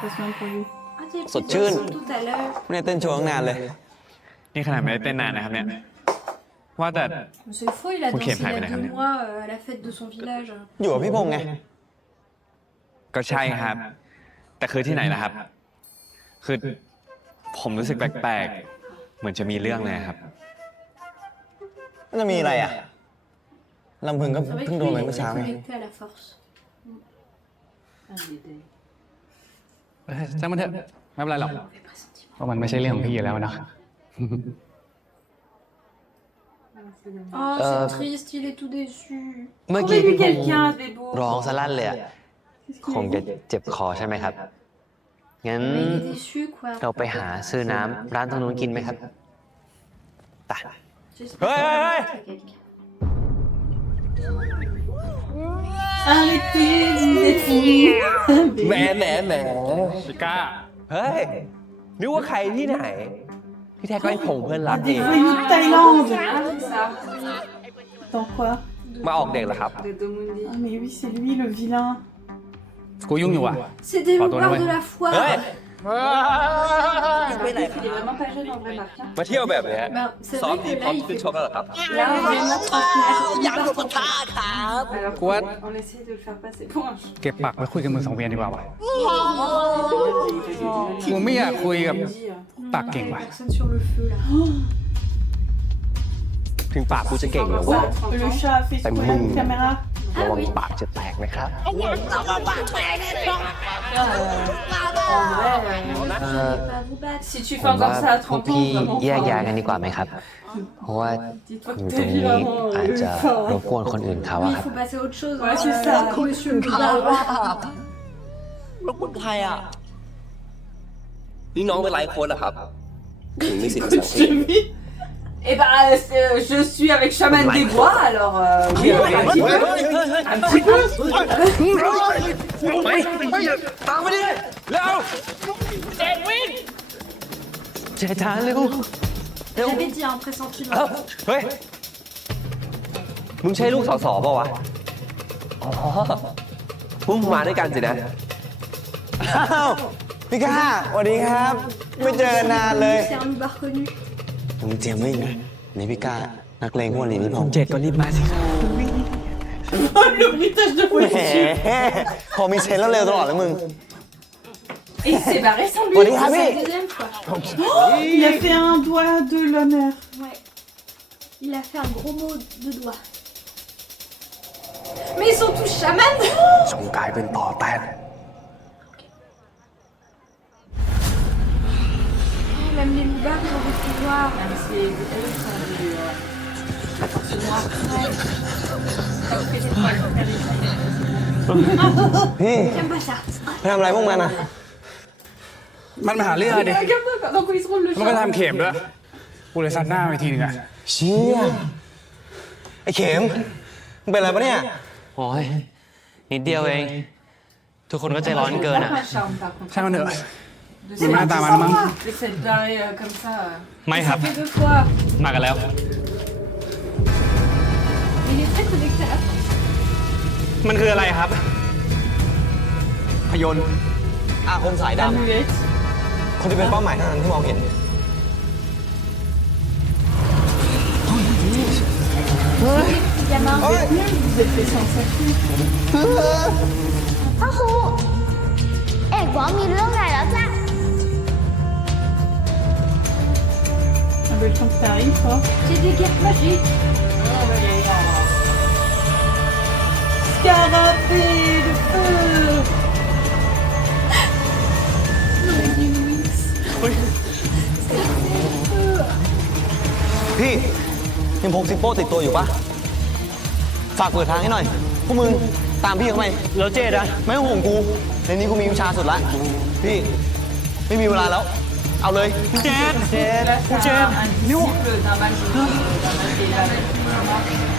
Passe même pour lui. Ah, t'es สดชื่น tout à l'heure. ไม่ได้เต้นโชว์ตั้งนานเลย นี่ขนาดไม่ได้เต้นนานนะครับเนี่ย ว่าแต่ C'est faux, il a Ok, dansé il y fine, a fine. 2 mois à la fête de son village. อยู่กับพี่พงษ์ไง ก็ใช่ครับ แต่คือที่ไหนล่ะครับ คือผมรู้สึกแปลกๆ เหมือนจะมีเรื่องเลยครับ มันจะมีอะไรอ่ะ ลำพึงก็ C'est vrai เพิ่ง que โดน lui, ไป il เมื่อ est เช้าไง connecté à la force. Ah, il est dingue. ช่างมันเถอะ ไม่เป็นไรหรอก Mauvais pressentiment. ว่ามันไม่ใช่เรื่องของพี่อยู่แล้วนะ Oh, c'est triste, il est tout déçu. เมื่อกี้ Trouvez-lui พี่พง quelqu'un, Bébou. ร้องสลั่นเลยอะคงจะเจ็บคอใช่ไหมครับ งั้น Mais il est déçu, quoi. เราไปหาซื้อน้ำร้านตรงนู้นกินไหมครับไป J'espère que quelqu'un. Arrêtez, vous êtes fous. แหมชิก้า เฮ้ย นึกว่าใครที่ไหน พี่แท้ก็ไอ้ผงเพื่อนรักเอง Des voyous de Thaïlande. Ah, c'est ça. Dans quoi? มาออกเด็กเหรอครับ De Domundi. Ah mais oui, c'est lui le vilain. กูยุ่งอยู่อ่ะ C'est des Pardon, loupards ouais. de la foire. Ouais. Il est vraiment pas jeune en vrai, Marc. มาเที่ยวแบบเนี้ย Ben, c'est ซ้อม vrai ตี que พร้อ là, ม il ขึ้น fait ชกแล้วเหรอครับ Là, vraiment trentenaire. Loupard trentenaire. Alors, Quoi on essaie de le faire passer pour un chou. เก็บปากไว้คุยกันมือสองเวียนดีกว่าวะกูไม่อยากคุยกับปากเก่งว่ะ Personne sur le feu, là. ถึงปากกูจะเก่งเหรอวะ Le chat a fait secouer la caméra. ระวังปากจะแตกนะครับ Pas vous battre. Si tu ผ fais มว่า encore ça à พวก 30 ans, พี่ vraiment. แยกย้ายกันดีกว่าไหมครับ เพราะว่าอยู่ตรงนี้อาจจะรบกวนคนอื่นเขา Oui, อะ il ครับ faut passer à autre chose. Ouais, c'est ça. Monsieur le loupard. แล้วคุณใครอ่ะ นี่น้องเป็นไลฟ์โค้ดเหรอครับ ถึงมีสิทธิ์สั่งเพลง Eh ben, je suis avec Chaman des Bois, alors oui, un petit peu. Un petit peu. ไปตามไปดิเร็ว เจจานเร็ว J'avais dit un pressentiment. เฮ้ย มึงใช่ลูกสสเปล่าวะ อ๋อพวกมึงมาด้วยกันสินะ อ้าวพี่ก้าสวัสดีครับ ไม่เจอกันนานเลย C'est un loupard connu. มึงเตรียมวิ่งนะนี่พี่ก้า นักเลงพวกนี้นี่ผม เจ็ดก็รีบมาสิครับ Le bruitage de แห voiture. มพอมีเซนแล้วเร็วตลอดเลยมึง Et il s'est barré sans สวัส lui. ดีครับพี่ La deuxième fois. Il a fait un doigt de l'honneur. Ouais. Il a fait un gros mot de doigt. Mais ils sont tous chamans. จงกลายเป็นต่อแตน Même les loupards, ils ont des pouvoirs. Même si les bouteilles sont du... J'aime pas ça. ไปทำอะไรพวกมันอ่ะ มันมาหาเรื่องอะดิ Regarde-moi pendant qu'ils se roulent le มันก็ทำเข็มด้วย กูเลยซัดหน้าไปทีนึงอะ เชี่ยไอ้เข็มมึงเป็นอะไรปะเนี่ย โอ้ยนิดเดียวเอง ทุกคนก็ใจร้อนเกินอะ Pas charme par contre. ช่างมันเถอะ De ดูหน้าตามันมั้ง J'essaie de barrer comme ça. ไม่ครับ Ça fait 2 fois. มากันแล้ว Il est très connecté à la France. มันคืออะไรครับ พยนต์อาคมสายด Amulette. ำคนที่เป็นเป้าหมายเท่านั้นที่มองเห็น Gamin. Vous êtes fait sensation. พ่อครู เอกบอกมีเรื่องใหญ่แล้วจ้ะ Ah bah le temps que t'arrives, quoi. J'ai des guêpes magiques. Scarabée de feu. Avec du mix. พี่ยังพกซิปโป้ติดตัวอยู่ปะฝากเปิดทางให้หน่อย พวกมึงตามพี่เข้าไป แล้วเจดอะ ไม่ต้องห่วงกู ในนี้กูมีวิชาสุดละ พี่ ไม่มีเวลาแล้ว เอาเลย เจด เจด Un disciple d'un magicien, d'un magicien.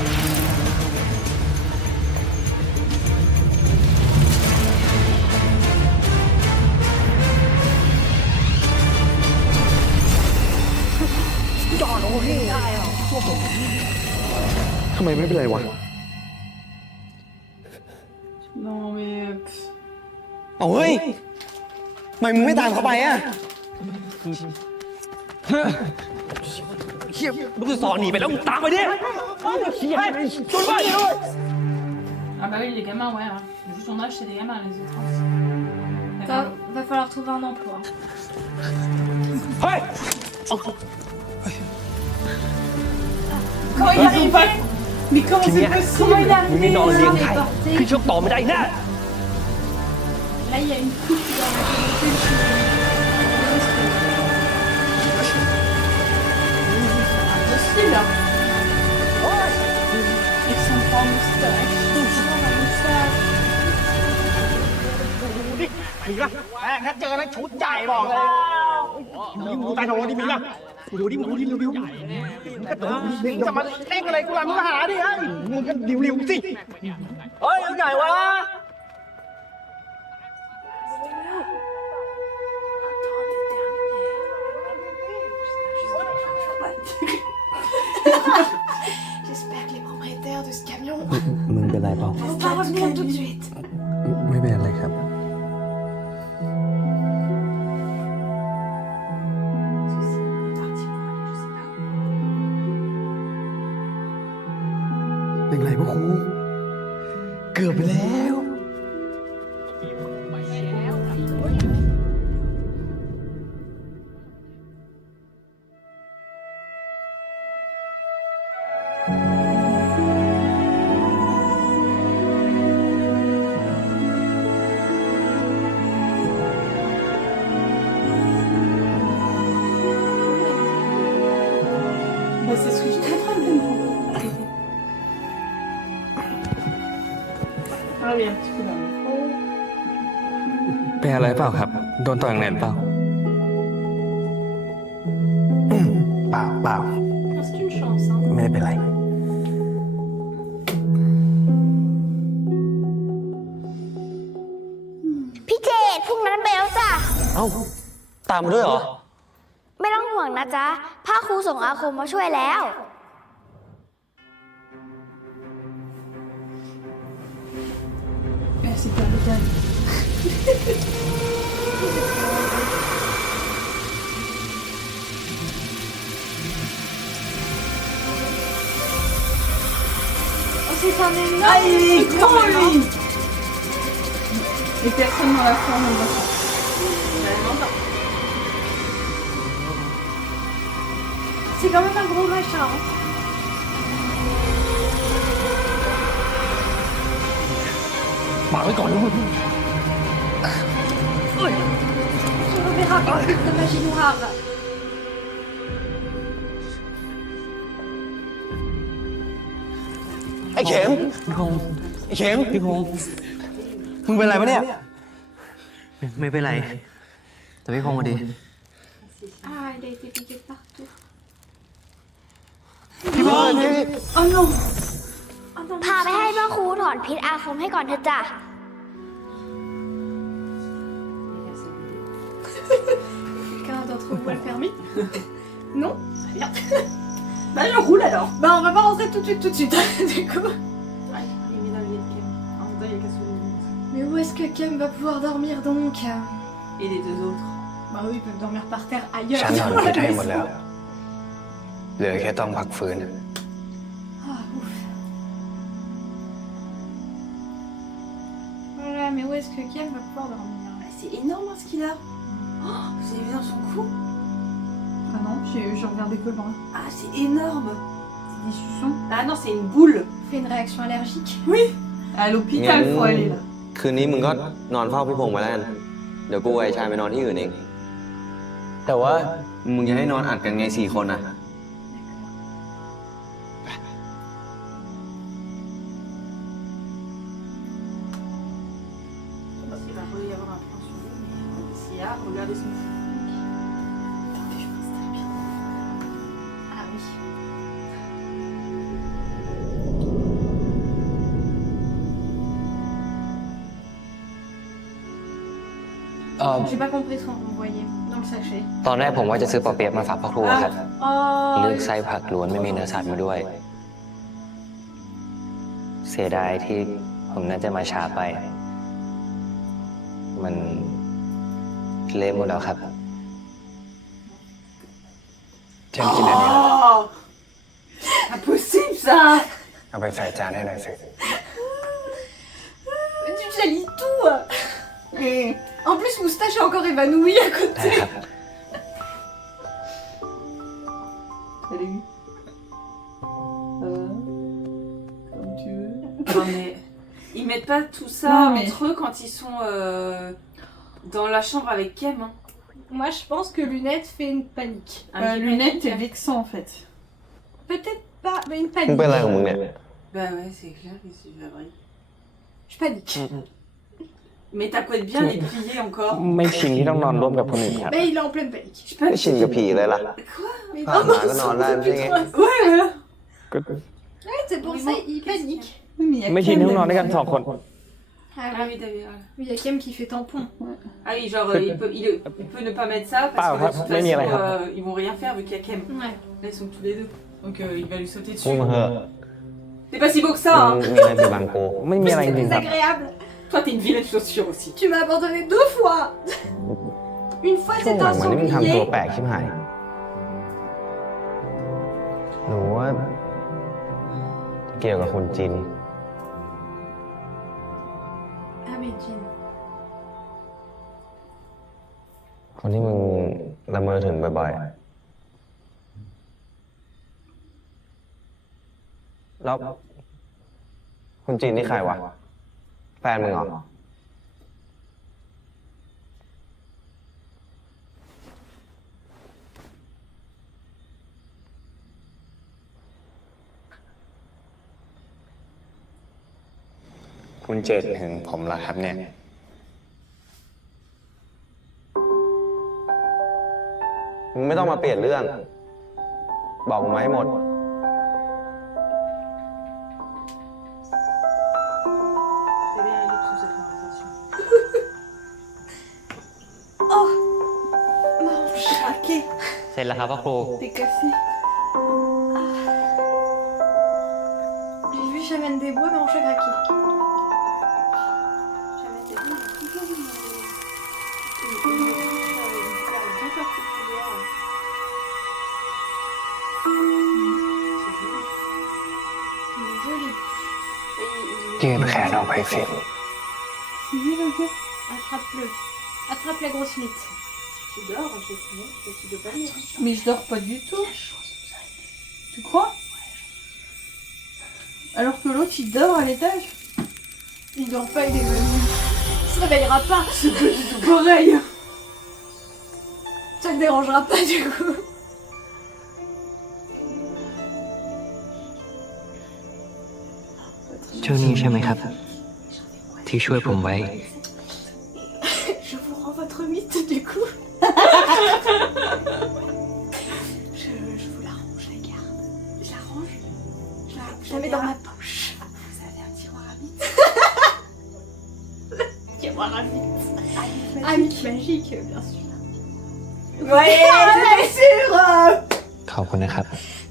Comment il m'a bien là, Non mais... เอาเฮ้ยทำไมมึงไม่ตามเขาไปอ่ะ มึงจะสอนหนีไปแล้วมึงตามไปดิ Ah bah oui, les gamins, ouais. Hein. Vu son âge, c'est des gamins, les autres. Va falloir trouver un emploi. เฮ้ย Comment il arrive pas? Mais comment c'est possible? Comment il est มึงนี่ arrivé นอนเลี้ยงไข่ téléporté? พี่ชกต่อไม่ได้แน่ Là, il y a une coupe dans la tranquille. Ils sont pas en moustache. Ils sont en moustache. มีละแม่ถ้าเจอแล้วชุดใหญ่บอกเลยดูใต้ท้องรถนี่มีละดูดิมึงดูดิมึงจะมาเต้นอะไรกูล่ะมึงมาหาดิเฮ้ยมึงก็ริวๆสิเฮ้ยเอาไหนวะ J'espère que les propriétaires de ce camion มึงเป็นไรเปล่า vont pas revenir tout de suite. ไม่เป็นอะไรครับ เป็นไรพ่อครู เกือบไปแล้ว Bah, c'est ce que je t'ai en train de demander. Ah oui, un petit peu dans le micro. เป็นอะไรเปล่าครับ โดนต่อยอย่างไหนเปล่า เปล่า C'est une chance, hein. ไม่ได้เป็นไร พี่เจดพรุ่งนั้นไปแล้วจ้ะ เอ้า ตามมาด้วยเหรอ ไม่ต้องห่วงนะจ๊ะพ่อครูส่งอาคมมาช่วยแล้ว C'est pas légal. Oh, c'est un énorme. Ah, il est grand, truc, lui. Et personne dans la forme, on voit ça. C'est quand même un gros machin. Hein. Bảo với còn đúng không? Ôi, tu reverras quand plus de magie noire. ไอ้เข็มพี่พงษ์ไอ้เข็มพี่พงษ์มึงเป็นไรปะเนี่ย ไม่เป็นไร แต่พี่พงษ์มาดี Ah, il a été piqué partout. พี่พงษ์ Oh non. พาไปให้พ่อครูถอนพิษอาคมให้ก่อนเถอะจ้ะ Quelqu'un d'entre vous a le permis? Non? Rien. Bah, je roule alors. Bah, on va pas rentrer tout de suite, du coup. Ouais, il est mis dans le lit de Kem. En même temps, il y a qu'à se lever. Mais où est-ce que Kem va pouvoir dormir donc? Et les deux autres? Bah oui, ils peuvent dormir par terre ailleurs. ฉันถอนพิษให้หมดแล้ว เหลือแค่ต้องพักฟื้น Ah, ouf. Voilà, mais où est-ce que Kem va pouvoir dormir? C'est énorme hein, ce qu'il a. Oh, vous avez vu dans son cou? Ah non, j'ai regardé que loin. Ah, c'est énorme. C'est des suçons. Ah non, c'est une boule. Fait une réaction allergique. Oui. À l'hôpital, faut aller là. คืนนี้มึงก็นอนเฝ้าพี่พงษ์ไปแล้วกัน เดี๋ยวกูกับไอ้ชายไปนอนที่อื่นเอง แต่ว่ามึงจะให้นอนอัดกันไง4 คนอ่ะ Je sais pas s'il va y avoir un plan sur lui, mais s'il y a, regardez son cou. Attendez, je pense très bien. Ah oui. J'ai pas compris ce qu'on renvoyait dans le sachet. ตอนแรกผมว่าจะซื้อปอเปี๊ยะมาฝากพ่อครูครับ Oh. เลือกไส้ผักล้วนไม่มีเนื้อสัตว์มาด้วย เสียดายที่ผมน่าจะมาช้าไป มันเละหมดแล้วครับ ฉันกินอันนี้ Oh Impossible ça. เอาไปใส่จานให้หน่อยสิ Tu jalis tout. En plus, Moustache est encore évanoui à côté. Salut. Comme tu veux. Non mais ils mettent pas tout ça Non, mais- entre eux quand ils sont dans la chambre avec Kem. Hein. Moi, je pense que Lunette fait une panique. Un petit Lunette panique. est vexant en fait. Pas Mais une มึงเป็นอะไร panique. ของมึงเนี่ย Bah ouais, c'est clair que c'est pas vrai. Je panique. Mais t'appelles bien les pliés encore. ไม่ชินที่ต้องนอนร่วมกับคนอื่นครับ Mais il est en pleine panique. ไม่ชินกับผีเลยล่ะ Mais ผ่านมาก็นอนได้ไม่ใช่ไง Ouais, voilà. Ouais, c'est pour ça, il panique. ไม่ชินที่ต้องนอนด้วยกันสองคน Ah Ah oui, t'as vu. Voilà. oui, il y a Kem qui fait tampon. Ah oui, genre il peut ne pas mettre ça parce que de toute mais façon rien. ils vont rien faire vu qu'il y a Kem. Ouais. Là ils sont tous les deux. Donc il va lui sauter พูด dessus. มาเถอะ T'es pas si beau que ça, มึ hein. งมีอะไรไปบังกู ไม่มีอะไรจ C'est ริงๆครับ désagréable. Toi t'es une vilaine chaussure aussi. Tu m'as abandonné 2 fois. Une fois ช่วง c'est หลั un งมันนี่มึงทำตัว sanglier. แปลกชิบหายหนูว่าเกี่ยวกับคนจีน Ah mais Jean. คนที่มึงละเมอถึงบ่อยๆ แล้วคนจีนนี่ใครวะ แฟนมึงเหรอ คุณเจตถึงผมแล้วครับเนี่ย มึงไม่ต้องมาเปลี่ยนเรื่อง บอกกูมาให้หมด C'est bien aller sous cette conversation. Oh Ma hanche craquée. เสร็จแล้วครับพ่อครู T'es cassé. J'ai vu Chaman des Bois, mais en chat craqué. Joli. ยื่นแขนออกไปสิ Attrape-le. Attrape la grosse mythe. Tu dors, je sais, tu peux pas lire. Mais je dors pas du tout. Tu crois? Alors que l'autre il dort à l'étage. Il dort pas, il est venu. Il se réveillera pas. C'est pas du tout pareil. Ça le dérangera pas du coup. เจ้านี่ใช่ไหมครับ ที่ช่วยผมไว้ Je vous rends votre mythe du coup. je vous la range, je la garde. Je la range. Je la mets dans ma poche. Vous avez un tiroir à mythe. Tiroir à mythe. Ah, mythe magique, bien sûr. Ouais, c'était sûr. ขอบคุณนะครับ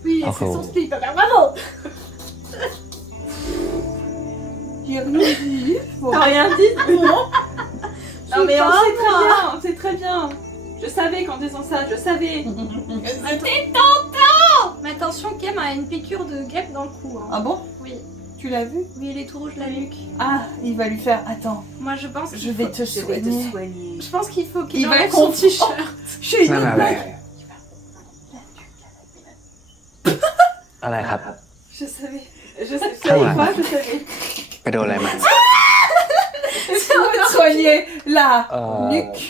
Oui, Oh, c'est oh. son slip. Ah, bah, bravo. J'ai rien dit. T'as rien dit? Non. Non mais on pas, sait très moi. bien, on sait très bien. Je savais quand t'es sans ça, je savais. C'était tentant. Mais attention, Kem a une piqûre de guêpe dans le cou. Hein. Ah bon? Oui. Tu l'as vu? Oui, il est tout rouge la nuque. Ah, il va lui faire. Attends. Moi, je pense Je qu'il vais faut... te soigner. Je pense qu'il faut qu'il Il va enlève son confier. t-shirt. Je suis นั่นอะไร อะไรครับ Je savais. Je savais pas, je savais. ไปโดนอะไรมา C'est encore soigner la nuque.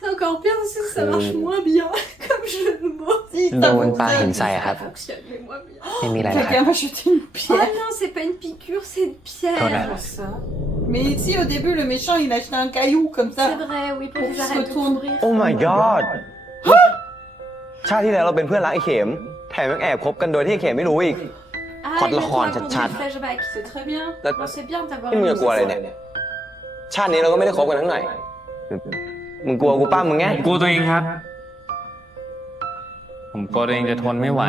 C'est encore pire parce que ça marche moins bien. Comme je me maudis. โดนปลาหินใส่อะครับ Fonctionne moins bien. ไม่มีอะไรนะครั Quelqu'un บ va jeter une Oh pierre. non, c'est pas une piqûre, c'est une pierre. Voilà. Ça. Mais ici, au début, le méchant, il a acheté un caillou comme ça. C'est vrai, oui, pour Pour qu'ils se arrêtent de retourne. courir. Oh my god ชาติที่แล้วเราเป็นเพื่อนรักไอ้เข็ม แถมยังแอบคบกันโดยที่ไอ้เข็มไม่รู้อีก Ah, Quand il le a rend, raconté chat. le flashback. C'est très bien. Là- Bon, c'est bien d'avoir นี่มึงจะกลัวอะไรเนี่ย ชาตินี้เราก็ไม่ได้คบกันทั้งหน่อย มึงกลัวกูป้ามึงไง กลัวตัวเองครับ ผมกลัวตัวเองจะทนไม่ไหว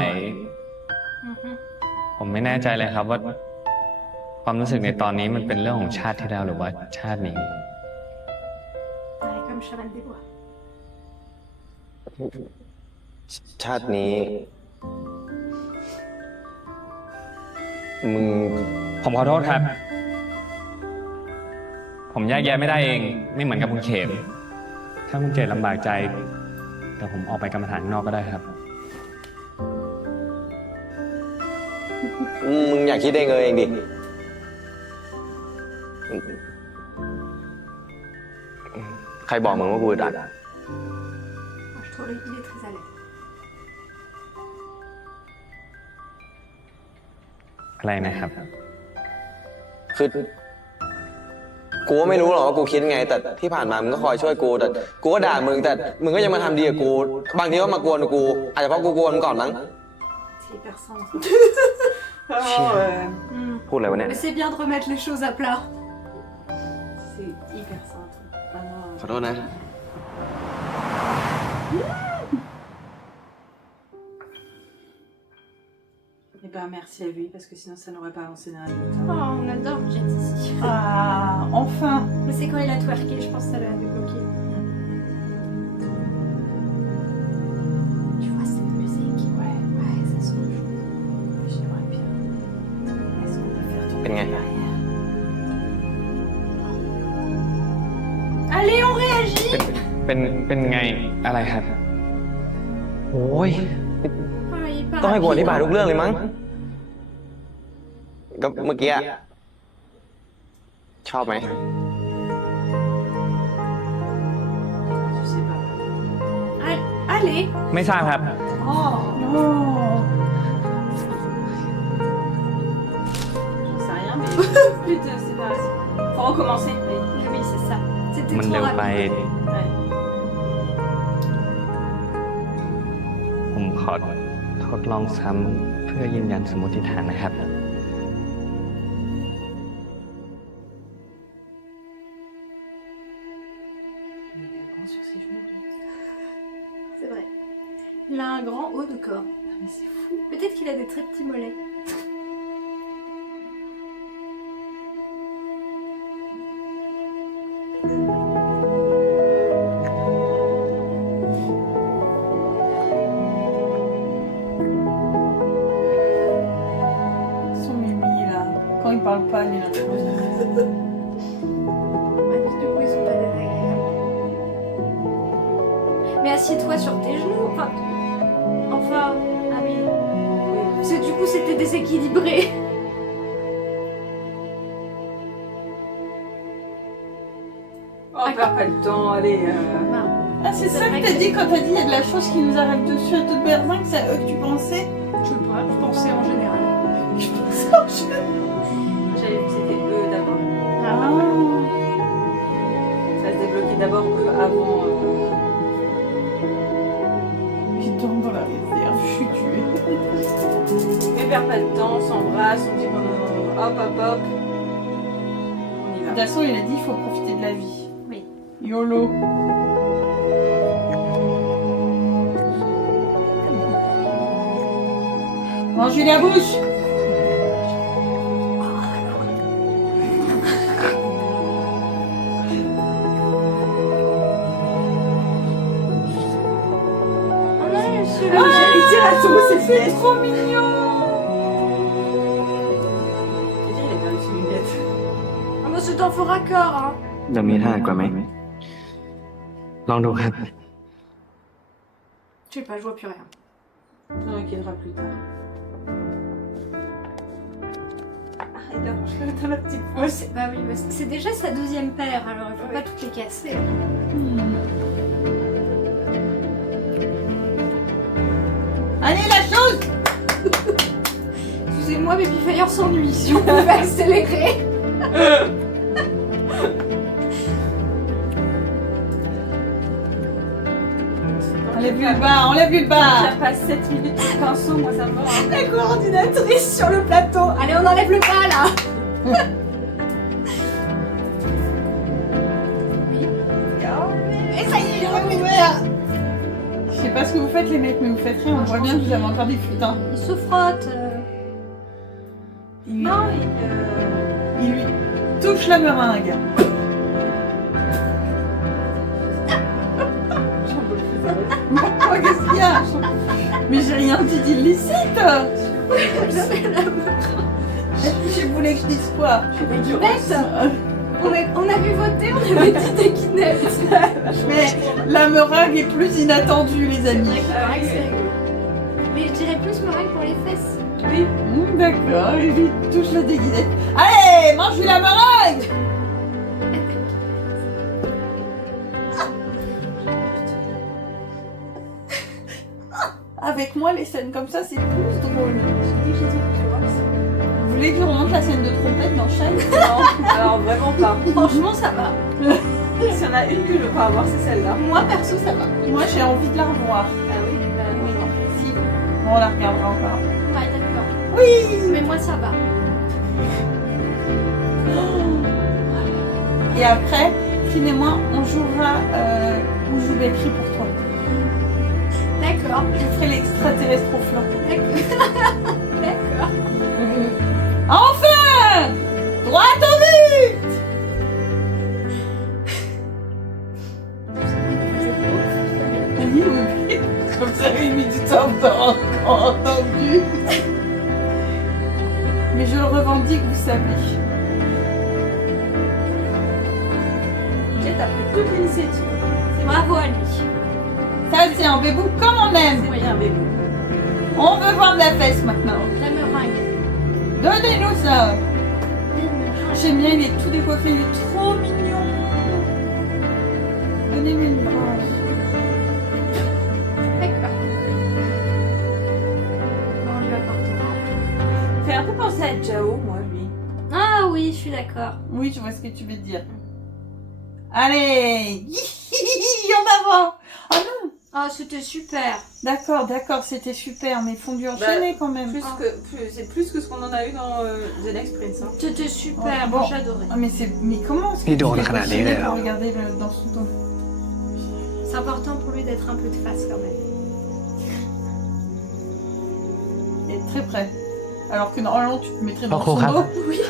Mhm. ผมไม่แน่ใจเลยครับว่า ความรู้สึกในตอนนี้มันเป็นเรื่องของชาติที่แล้วหรือว่าชาตินี้ Ouais, comme Chaman des Bois. ชาตินี้ มึง ผมขอโทษครับ ผมแยกแยะไม่ได้เอง ไม่เหมือนกับคุณเขม ถ้าคุณเจตลำบากใจเดี๋ยวผมออกไปกรรมฐานข้างนอกก็ได้ครับ มึงอยากคิดได้เองดิ ใครบอกมึงว่ากูอึดอัด Moi, je trouve qu'il est très à l'aise. อะไรนะครับ คือ กูก็ไม่รู้หรอกว่ากูคิดไง แต่ที่ผ่านมามึงก็คอยช่วยกู แต่กูก็ด่ามึง แต่มึงก็ยังมาทำดีกับกู บางทีก็มากวนกู อาจจะเพราะกูกวนมึงก่อนมั้ง C'est hyper simple. Vraiment, พูดอะไรวะเนี่ย Mais c'est bien de remettre les choses à plat. C'est hyper simple. Vraiment. ขอโทษนะ Eh ben merci à lui parce que sinon ça n'aurait pas avancé dans la note. Oh, on adore Jet ici. Ah, enfin. Mais c'est quand il a twerké, je pense que ça l'a débloqué. Tu vois cette musique? Ouais, ça sonne chaud. J'aimerais bien. Est-ce qu'on peut faire ton เป็นไง Allez, on réagit! เป็นไงอะไรครับ โอ้ย Ah, il part ต้องให้กูอธิบาย rapide. ทุกเรื่องเลยมั้ง ก็เมื่อกี้อะชอบไหม Je sais pas. Allez! ไม่ทราบครับ Oh! J'en sais rien, mais. Putain, c'est pas. Faut recommencer. Oui, c'est ça. C'était มัน trop เร็วไป rapide. Ouais. ผมขอทดลองซ้ำเพื่อยืนยันสมมติฐานนะครับ Il est grand sur ses genoux. C'est vrai. Il a un grand haut de corps. Mais c'est fou. Peut-être qu'il a des très petits mollets. Son mimi là. Quand il parle pas, il est là. Ouais, mais du coup, ils sont pas désagréables. Mais assieds-toi sur tes genoux. Enfin. Ah oui. Du coup, c'était déséquilibré. Oh, perds pas le temps, allez. Ah, c'est ça que t'as dit quand t'as dit il y a de la chose qui nous arrive dessus à toute berzingue, c'est à eux que tu pensais? Je sais pas, je pensais en général. Je pensais en général. J'avais vu que c'était eux d'abord. Ah. Ça se débloquait d'abord eux avant. Il tombe dans la réserve, je suis tuée. Mais perds pas de temps, on s'embrasse, on dit bon, hop hop hop. On y De va. toute façon, il a dit il faut profiter de la vie. Oui. YOLO. Mangez la bouche. Oh non, celui-là, Ah, j'allais dire à tout, c'est trop mignon. Il a perdu ses lunettes. Ah, bah, c'est un faux raccord, hein. จะมีท่ากว่าไหม ลองดูครับ Je sais pas, je vois plus rien. On en inquiétera plus tard. Ah, il a rangé dans la petite Oh, bah oui, bah, c'est déjà sa deuxième paire, alors il faut pas toutes les casser. Allez, la chose. Excusez-moi, Baby Fire s'ennuie. Si on pouvait accélérer. Enlève le bas, enlève le bas. Ça passe 7 minutes de pinceau, moi ça me va. Hein. La coordinatrice sur le plateau. Allez, on enlève le bas là. Et ça y est, j'ai recouvert. Je sais pas ce que vous faites les mecs, mais vous faites rien, on voit bien que vous avez encore des putains. Il se frotte. Non, Il lui touche la meringue. Oh, qu'est-ce qu'il y a? Mais j'ai rien dit d'illicite. Je voulais que je dise quoi? Guinette. On avait voté, on avait dit des guinettes. Mais la meringue est plus inattendue, les amis. Meringue, c'est rigolo. Mais je dirais plus meringue pour les fesses. Oui. D'accord, il lui touche la déguinette. Allez, mange la meringue. Avec moi, les scènes comme ça, c'est plus drôle. Vous voulez voulez que je remonte la scène de trompette dans Shine? Non, alors vraiment pas. Franchement, ça va. S'il y en a une que je veux pas avoir, c'est celle-là. Moi, perso, ça va. Moi, j'ai envie de la revoir. Ah oui, bah oui, non. Si. Bon, on la regardera encore. Ouais, d'accord. Oui. Mais moi, ça va. Et après, Clean et moi, on jouera où je vais écrit pour toi. D'accord. Je ferai l'extraterrestre au flanc. D'accord. Enfin! Droit au but! Oui, oui. Comme ça, il met du temps encore entendu. Mais je le revendique, vous savez. Ok, t'as pris toute l'initiative. Bravo à lui. Ça, c'est un bébou comme on aime. Oui, un bébou. On veut voir de la fesse maintenant. La meringue. Donnez-nous ça. J'aime bien, il est tout décoiffé, il est trop mignon. Donnez-lui une brosse. D'accord. Bon, je lui apportera. Fait un peu penser à Jao, moi, lui. Ah oui, je suis d'accord. Oui, je vois ce que tu veux dire. Allez. En avant. Oh non. Ah, c'était super. D'accord, d'accord, c'était super, mais fondu enchaîné quand même. C'est plus que ce qu'on en a eu dans The Next Prince. Hein. C'était super, Bon. moi j'adorais. Ah, mais comment est-ce que Il tu doit fais regarder continuer là. pour regarder dans son dos? C'est important pour lui d'être un peu de face quand même. Il est très près. Alors que normalement tu te mettrais dans Oh, son oh, dos. Oui.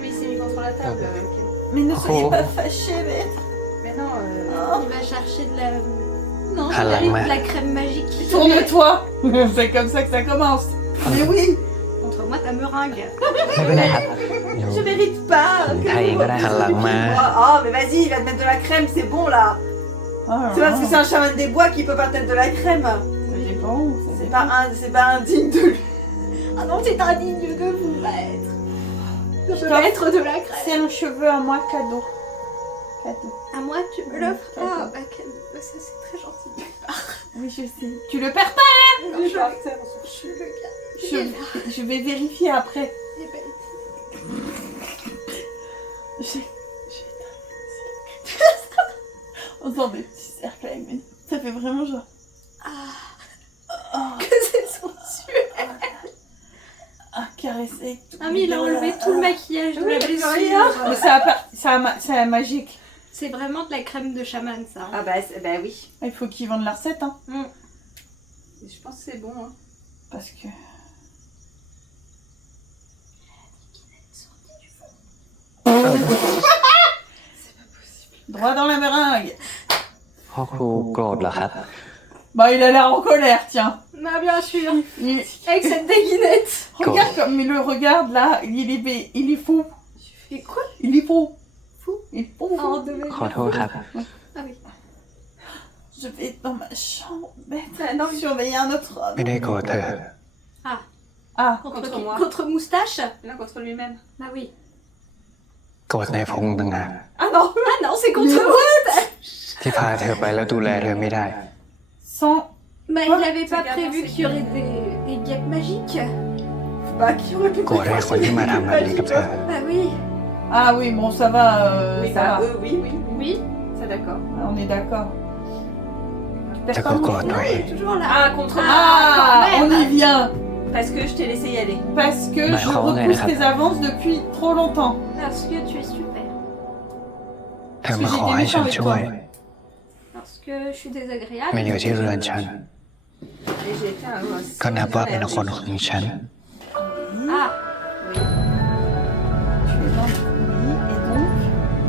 Mais il s'est mis contre la table. Ok. Mais ne soyez Oh. pas fâchés, maître. Mais non, Il va chercher de la... Non, Ah, la main. de la crème magique. Tourne-toi. C'est comme ça que ça commence. Mais oui. Contre moi, ta meringue. ไม่เป็นไรครับ je mérite pas. ผมไทยเองก็ได้หันหลังมา Oh, mais vas-y, il va te mettre de la crème, c'est bon là. C'est parce que c'est un chaman des bois qui peut pas te mettre de la crème. C'est pas indigne de lui. Ah non, c'est indigne de vous, maître. De Je me t'offre- mettre de la crème. C'est un cheveu à moi cadeau. Cadeau. À moi, tu me l'offres. Ah, bah, ça c'est très gentil. Oui, je sais. Tu le perds pas. Je le garde. Je vais vérifier après. Eh ben, On sent des petits cercles là, mais ça fait vraiment genre. que c'est sensuel. Ah, caresser. Ah, mais il a enlevé tout le maquillage de la blessure. Mais c'est magique. C'est vraiment de la crème de chaman, ça. Ah bah oui. Il faut qu'ils vendent la recette, hein. Je pense que c'est bon. Hein. Parce que. Droit dans la meringue. พ่อครูโกรธเหรอครับ Bah, il a l'air en colère, tiens. Bah, bien sûr. Il- Avec cette déguinette. Regarde comme il le regarde là, il est fou. Et quoi? Il est fou. Fou? Il est fou. Oh, de ขอโทษครับ Ah oui. Je vais dans ma chambre, maintenant surveiller un autre homme. ไม่ได้โกรธเธอ Ah, Contre moi. Contre moustache? Non, contre lui-même. Bah oui. โกรธในพงษ์ต่างหาก Ah non, c'est contre moustache. ที่พาเธอไปแล้วดูแลเธอไม่ได้ sans. Bah, il avait pas prévu qu'il y aurait des guêpes magiques. Bah, qui aurait pu โกรธให้คนที่มาทำแบบนี้กับเธอ Bah oui. Ah oui, bon, ça va. Oui, ça va. oui. Oui. Ça d'accord. On est d'accord. แต่ก็โกรธตัวเอง Toujours là. Ah, contre moi. Ah, on y vient. Parce que je t'ai laissé y aller. Parce que Bah, je oh, repousse ouais. tes avances depuis trop longtemps. Parce que tu es super. เธอมาขอให้ฉันช่วย Parce que je suis désagréable. มาอยู่ที่เรือนฉัน Et j'ai été un ก็นับว่าเป็นคนของฉัน Ah. Tu es là. Oui, et donc.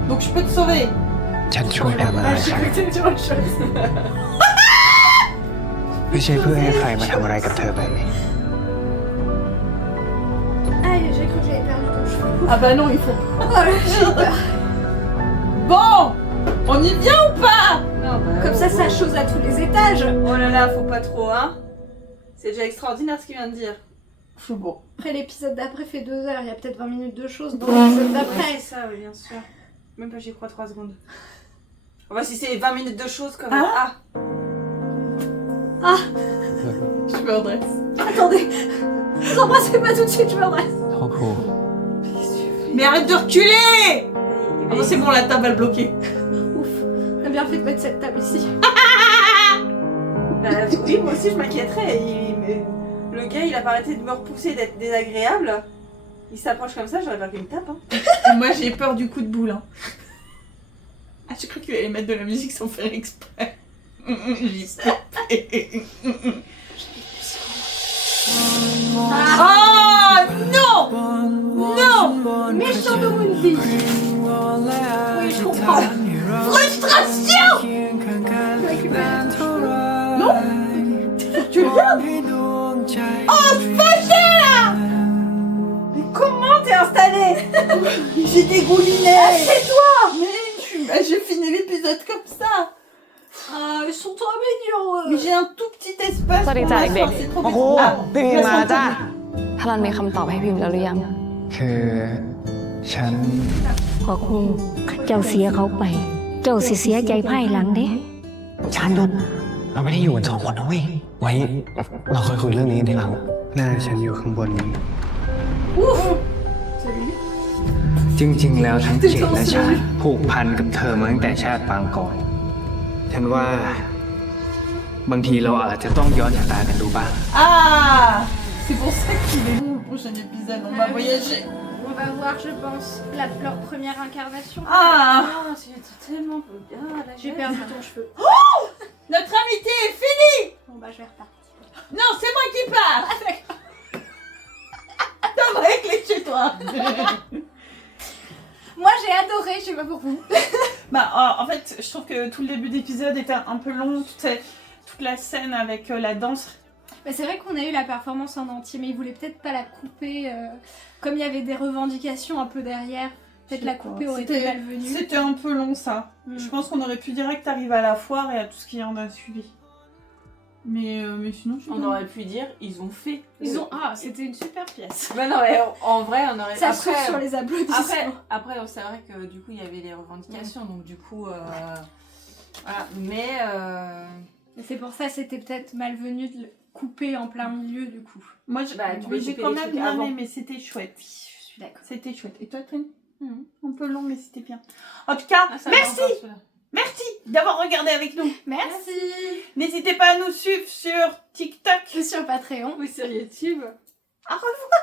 Donc je peux te sauver. ฉันช่วยทำอะไร Ah, j'ai ฉัน cru que c'était autre chose. ไม่ใช่เพื่อให้ใครมาทำอะไรกับเธอแบบนี้ Ah, j'ai cru que j'avais perdu ton cheveu. Ah bah non, il faut. Oh là, j'ai peur. Bon, on y vient ou pas? Non, bah, Comme ça chose à tous les étages. Oh là là, faut pas trop, hein. C'est déjà extraordinaire ce qu'il vient de dire. C'est bon. Après, l'épisode d'après fait 2 heures. Il y a peut-être 20 minutes de choses dans l'épisode d'après. Ouais, c'est ça, oui, bien sûr. Même pas, j'y crois 3 secondes. Enfin, si c'est 20 minutes de choses, quand même. Ah, Ah, Je me redresse. attendez. Vous embrassez pas tout de suite, je me redresse. พ่อครู ครู Mais arrête de reculer! Ah bon, c'est bon, la table va le bloquer. Ouf, t'as bien fait de mettre cette table ici. Bah oui, moi aussi je m'inquiéterais. Le gars, il a pas arrêté de me repousser, d'être désagréable. Il s'approche comme ça, j'aurais pas qu'il me tape. Hein. Et moi, j'ai peur du coup de boule. Hein. Ah, j'ai cru qu'il allait mettre de la musique sans faire exprès. J'y sais. Oh non! Non! Méchant de Mundi. Oui, je comprends. Frustration! Non? Tu le regardes? Oh, fâché là! Mais comment t'es installé? J'ai dégouliné! Ah, c'est toi! Mais j'ai fini l'épisode comme ça! Ah, ils sont trop mignons. Mais j'ai un tout petit espace. สวัสดีจ้าเด็กๆ โอ้โหพี่พิมมาจ้าทารันมีคำตอบให้พิมแล้วหรือยัง คือฉัน พอครูเจ้าเสียเขาไป เจ้าสิเสียใจภายหลังเด้ ชานยนเราไม่ได้อยู่กัน2 คนนะเว้ย ไว้เราค่อยคุยเรื่องนี้ทีหลังหน้าฉันอยู่ข้างบนนี้ จริงๆ แล้วทั้งเจดและชาติผูกพันกับเธอมาตั้งแต่ชาติปางก่อน ฉันว่าบางทีเราอาจจะต้องย้อนชะตากันดูบ้าง Ah! C'est pour ça qu'il est long le prochain épisode. On va voyager. On va voir, je pense, leur première incarnation. Ah! C'est tellement... J'ai perdu ton cheveu. Oh! Notre amitié est finie! Bon bah je vais repartir. Non, c'est moi qui pars! T'as vrai clé chez toi! Moi j'ai adoré, je sais pas pour vous. Bah en fait, je trouve que tout le début d'épisode était un peu long, toute la scène avec la danse. Mais c'est vrai qu'on a eu la performance en entier, mais ils voulaient peut-être pas la couper. Comme il y avait des revendications un peu derrière, peut-être la couper aurait été malvenue. C'était un peu long ça. Je pense qu'on aurait pu direct arriver à la foire et à tout ce qui en a suivi. Mais sinon, On aurait pu dire, ils ont fait. Ah, c'était une super pièce. Bah non, mais en vrai, on aurait... Ça souffle sur les applaudissements. Après, c'est vrai que du coup, il y avait les revendications, donc du coup... Voilà, mais... Et c'est pour ça que c'était peut-être malvenu de le couper en plein milieu, du coup. Moi, j'ai quand même bien aimé, mais c'était chouette. Je suis d'accord. C'était chouette. Et toi, Trin? Un peu long, mais c'était bien. En tout cas, merci! Merci d'avoir regardé avec nous. Merci. N'hésitez pas à nous suivre sur TikTok. Et sur Patreon. Ou sur YouTube. Au revoir.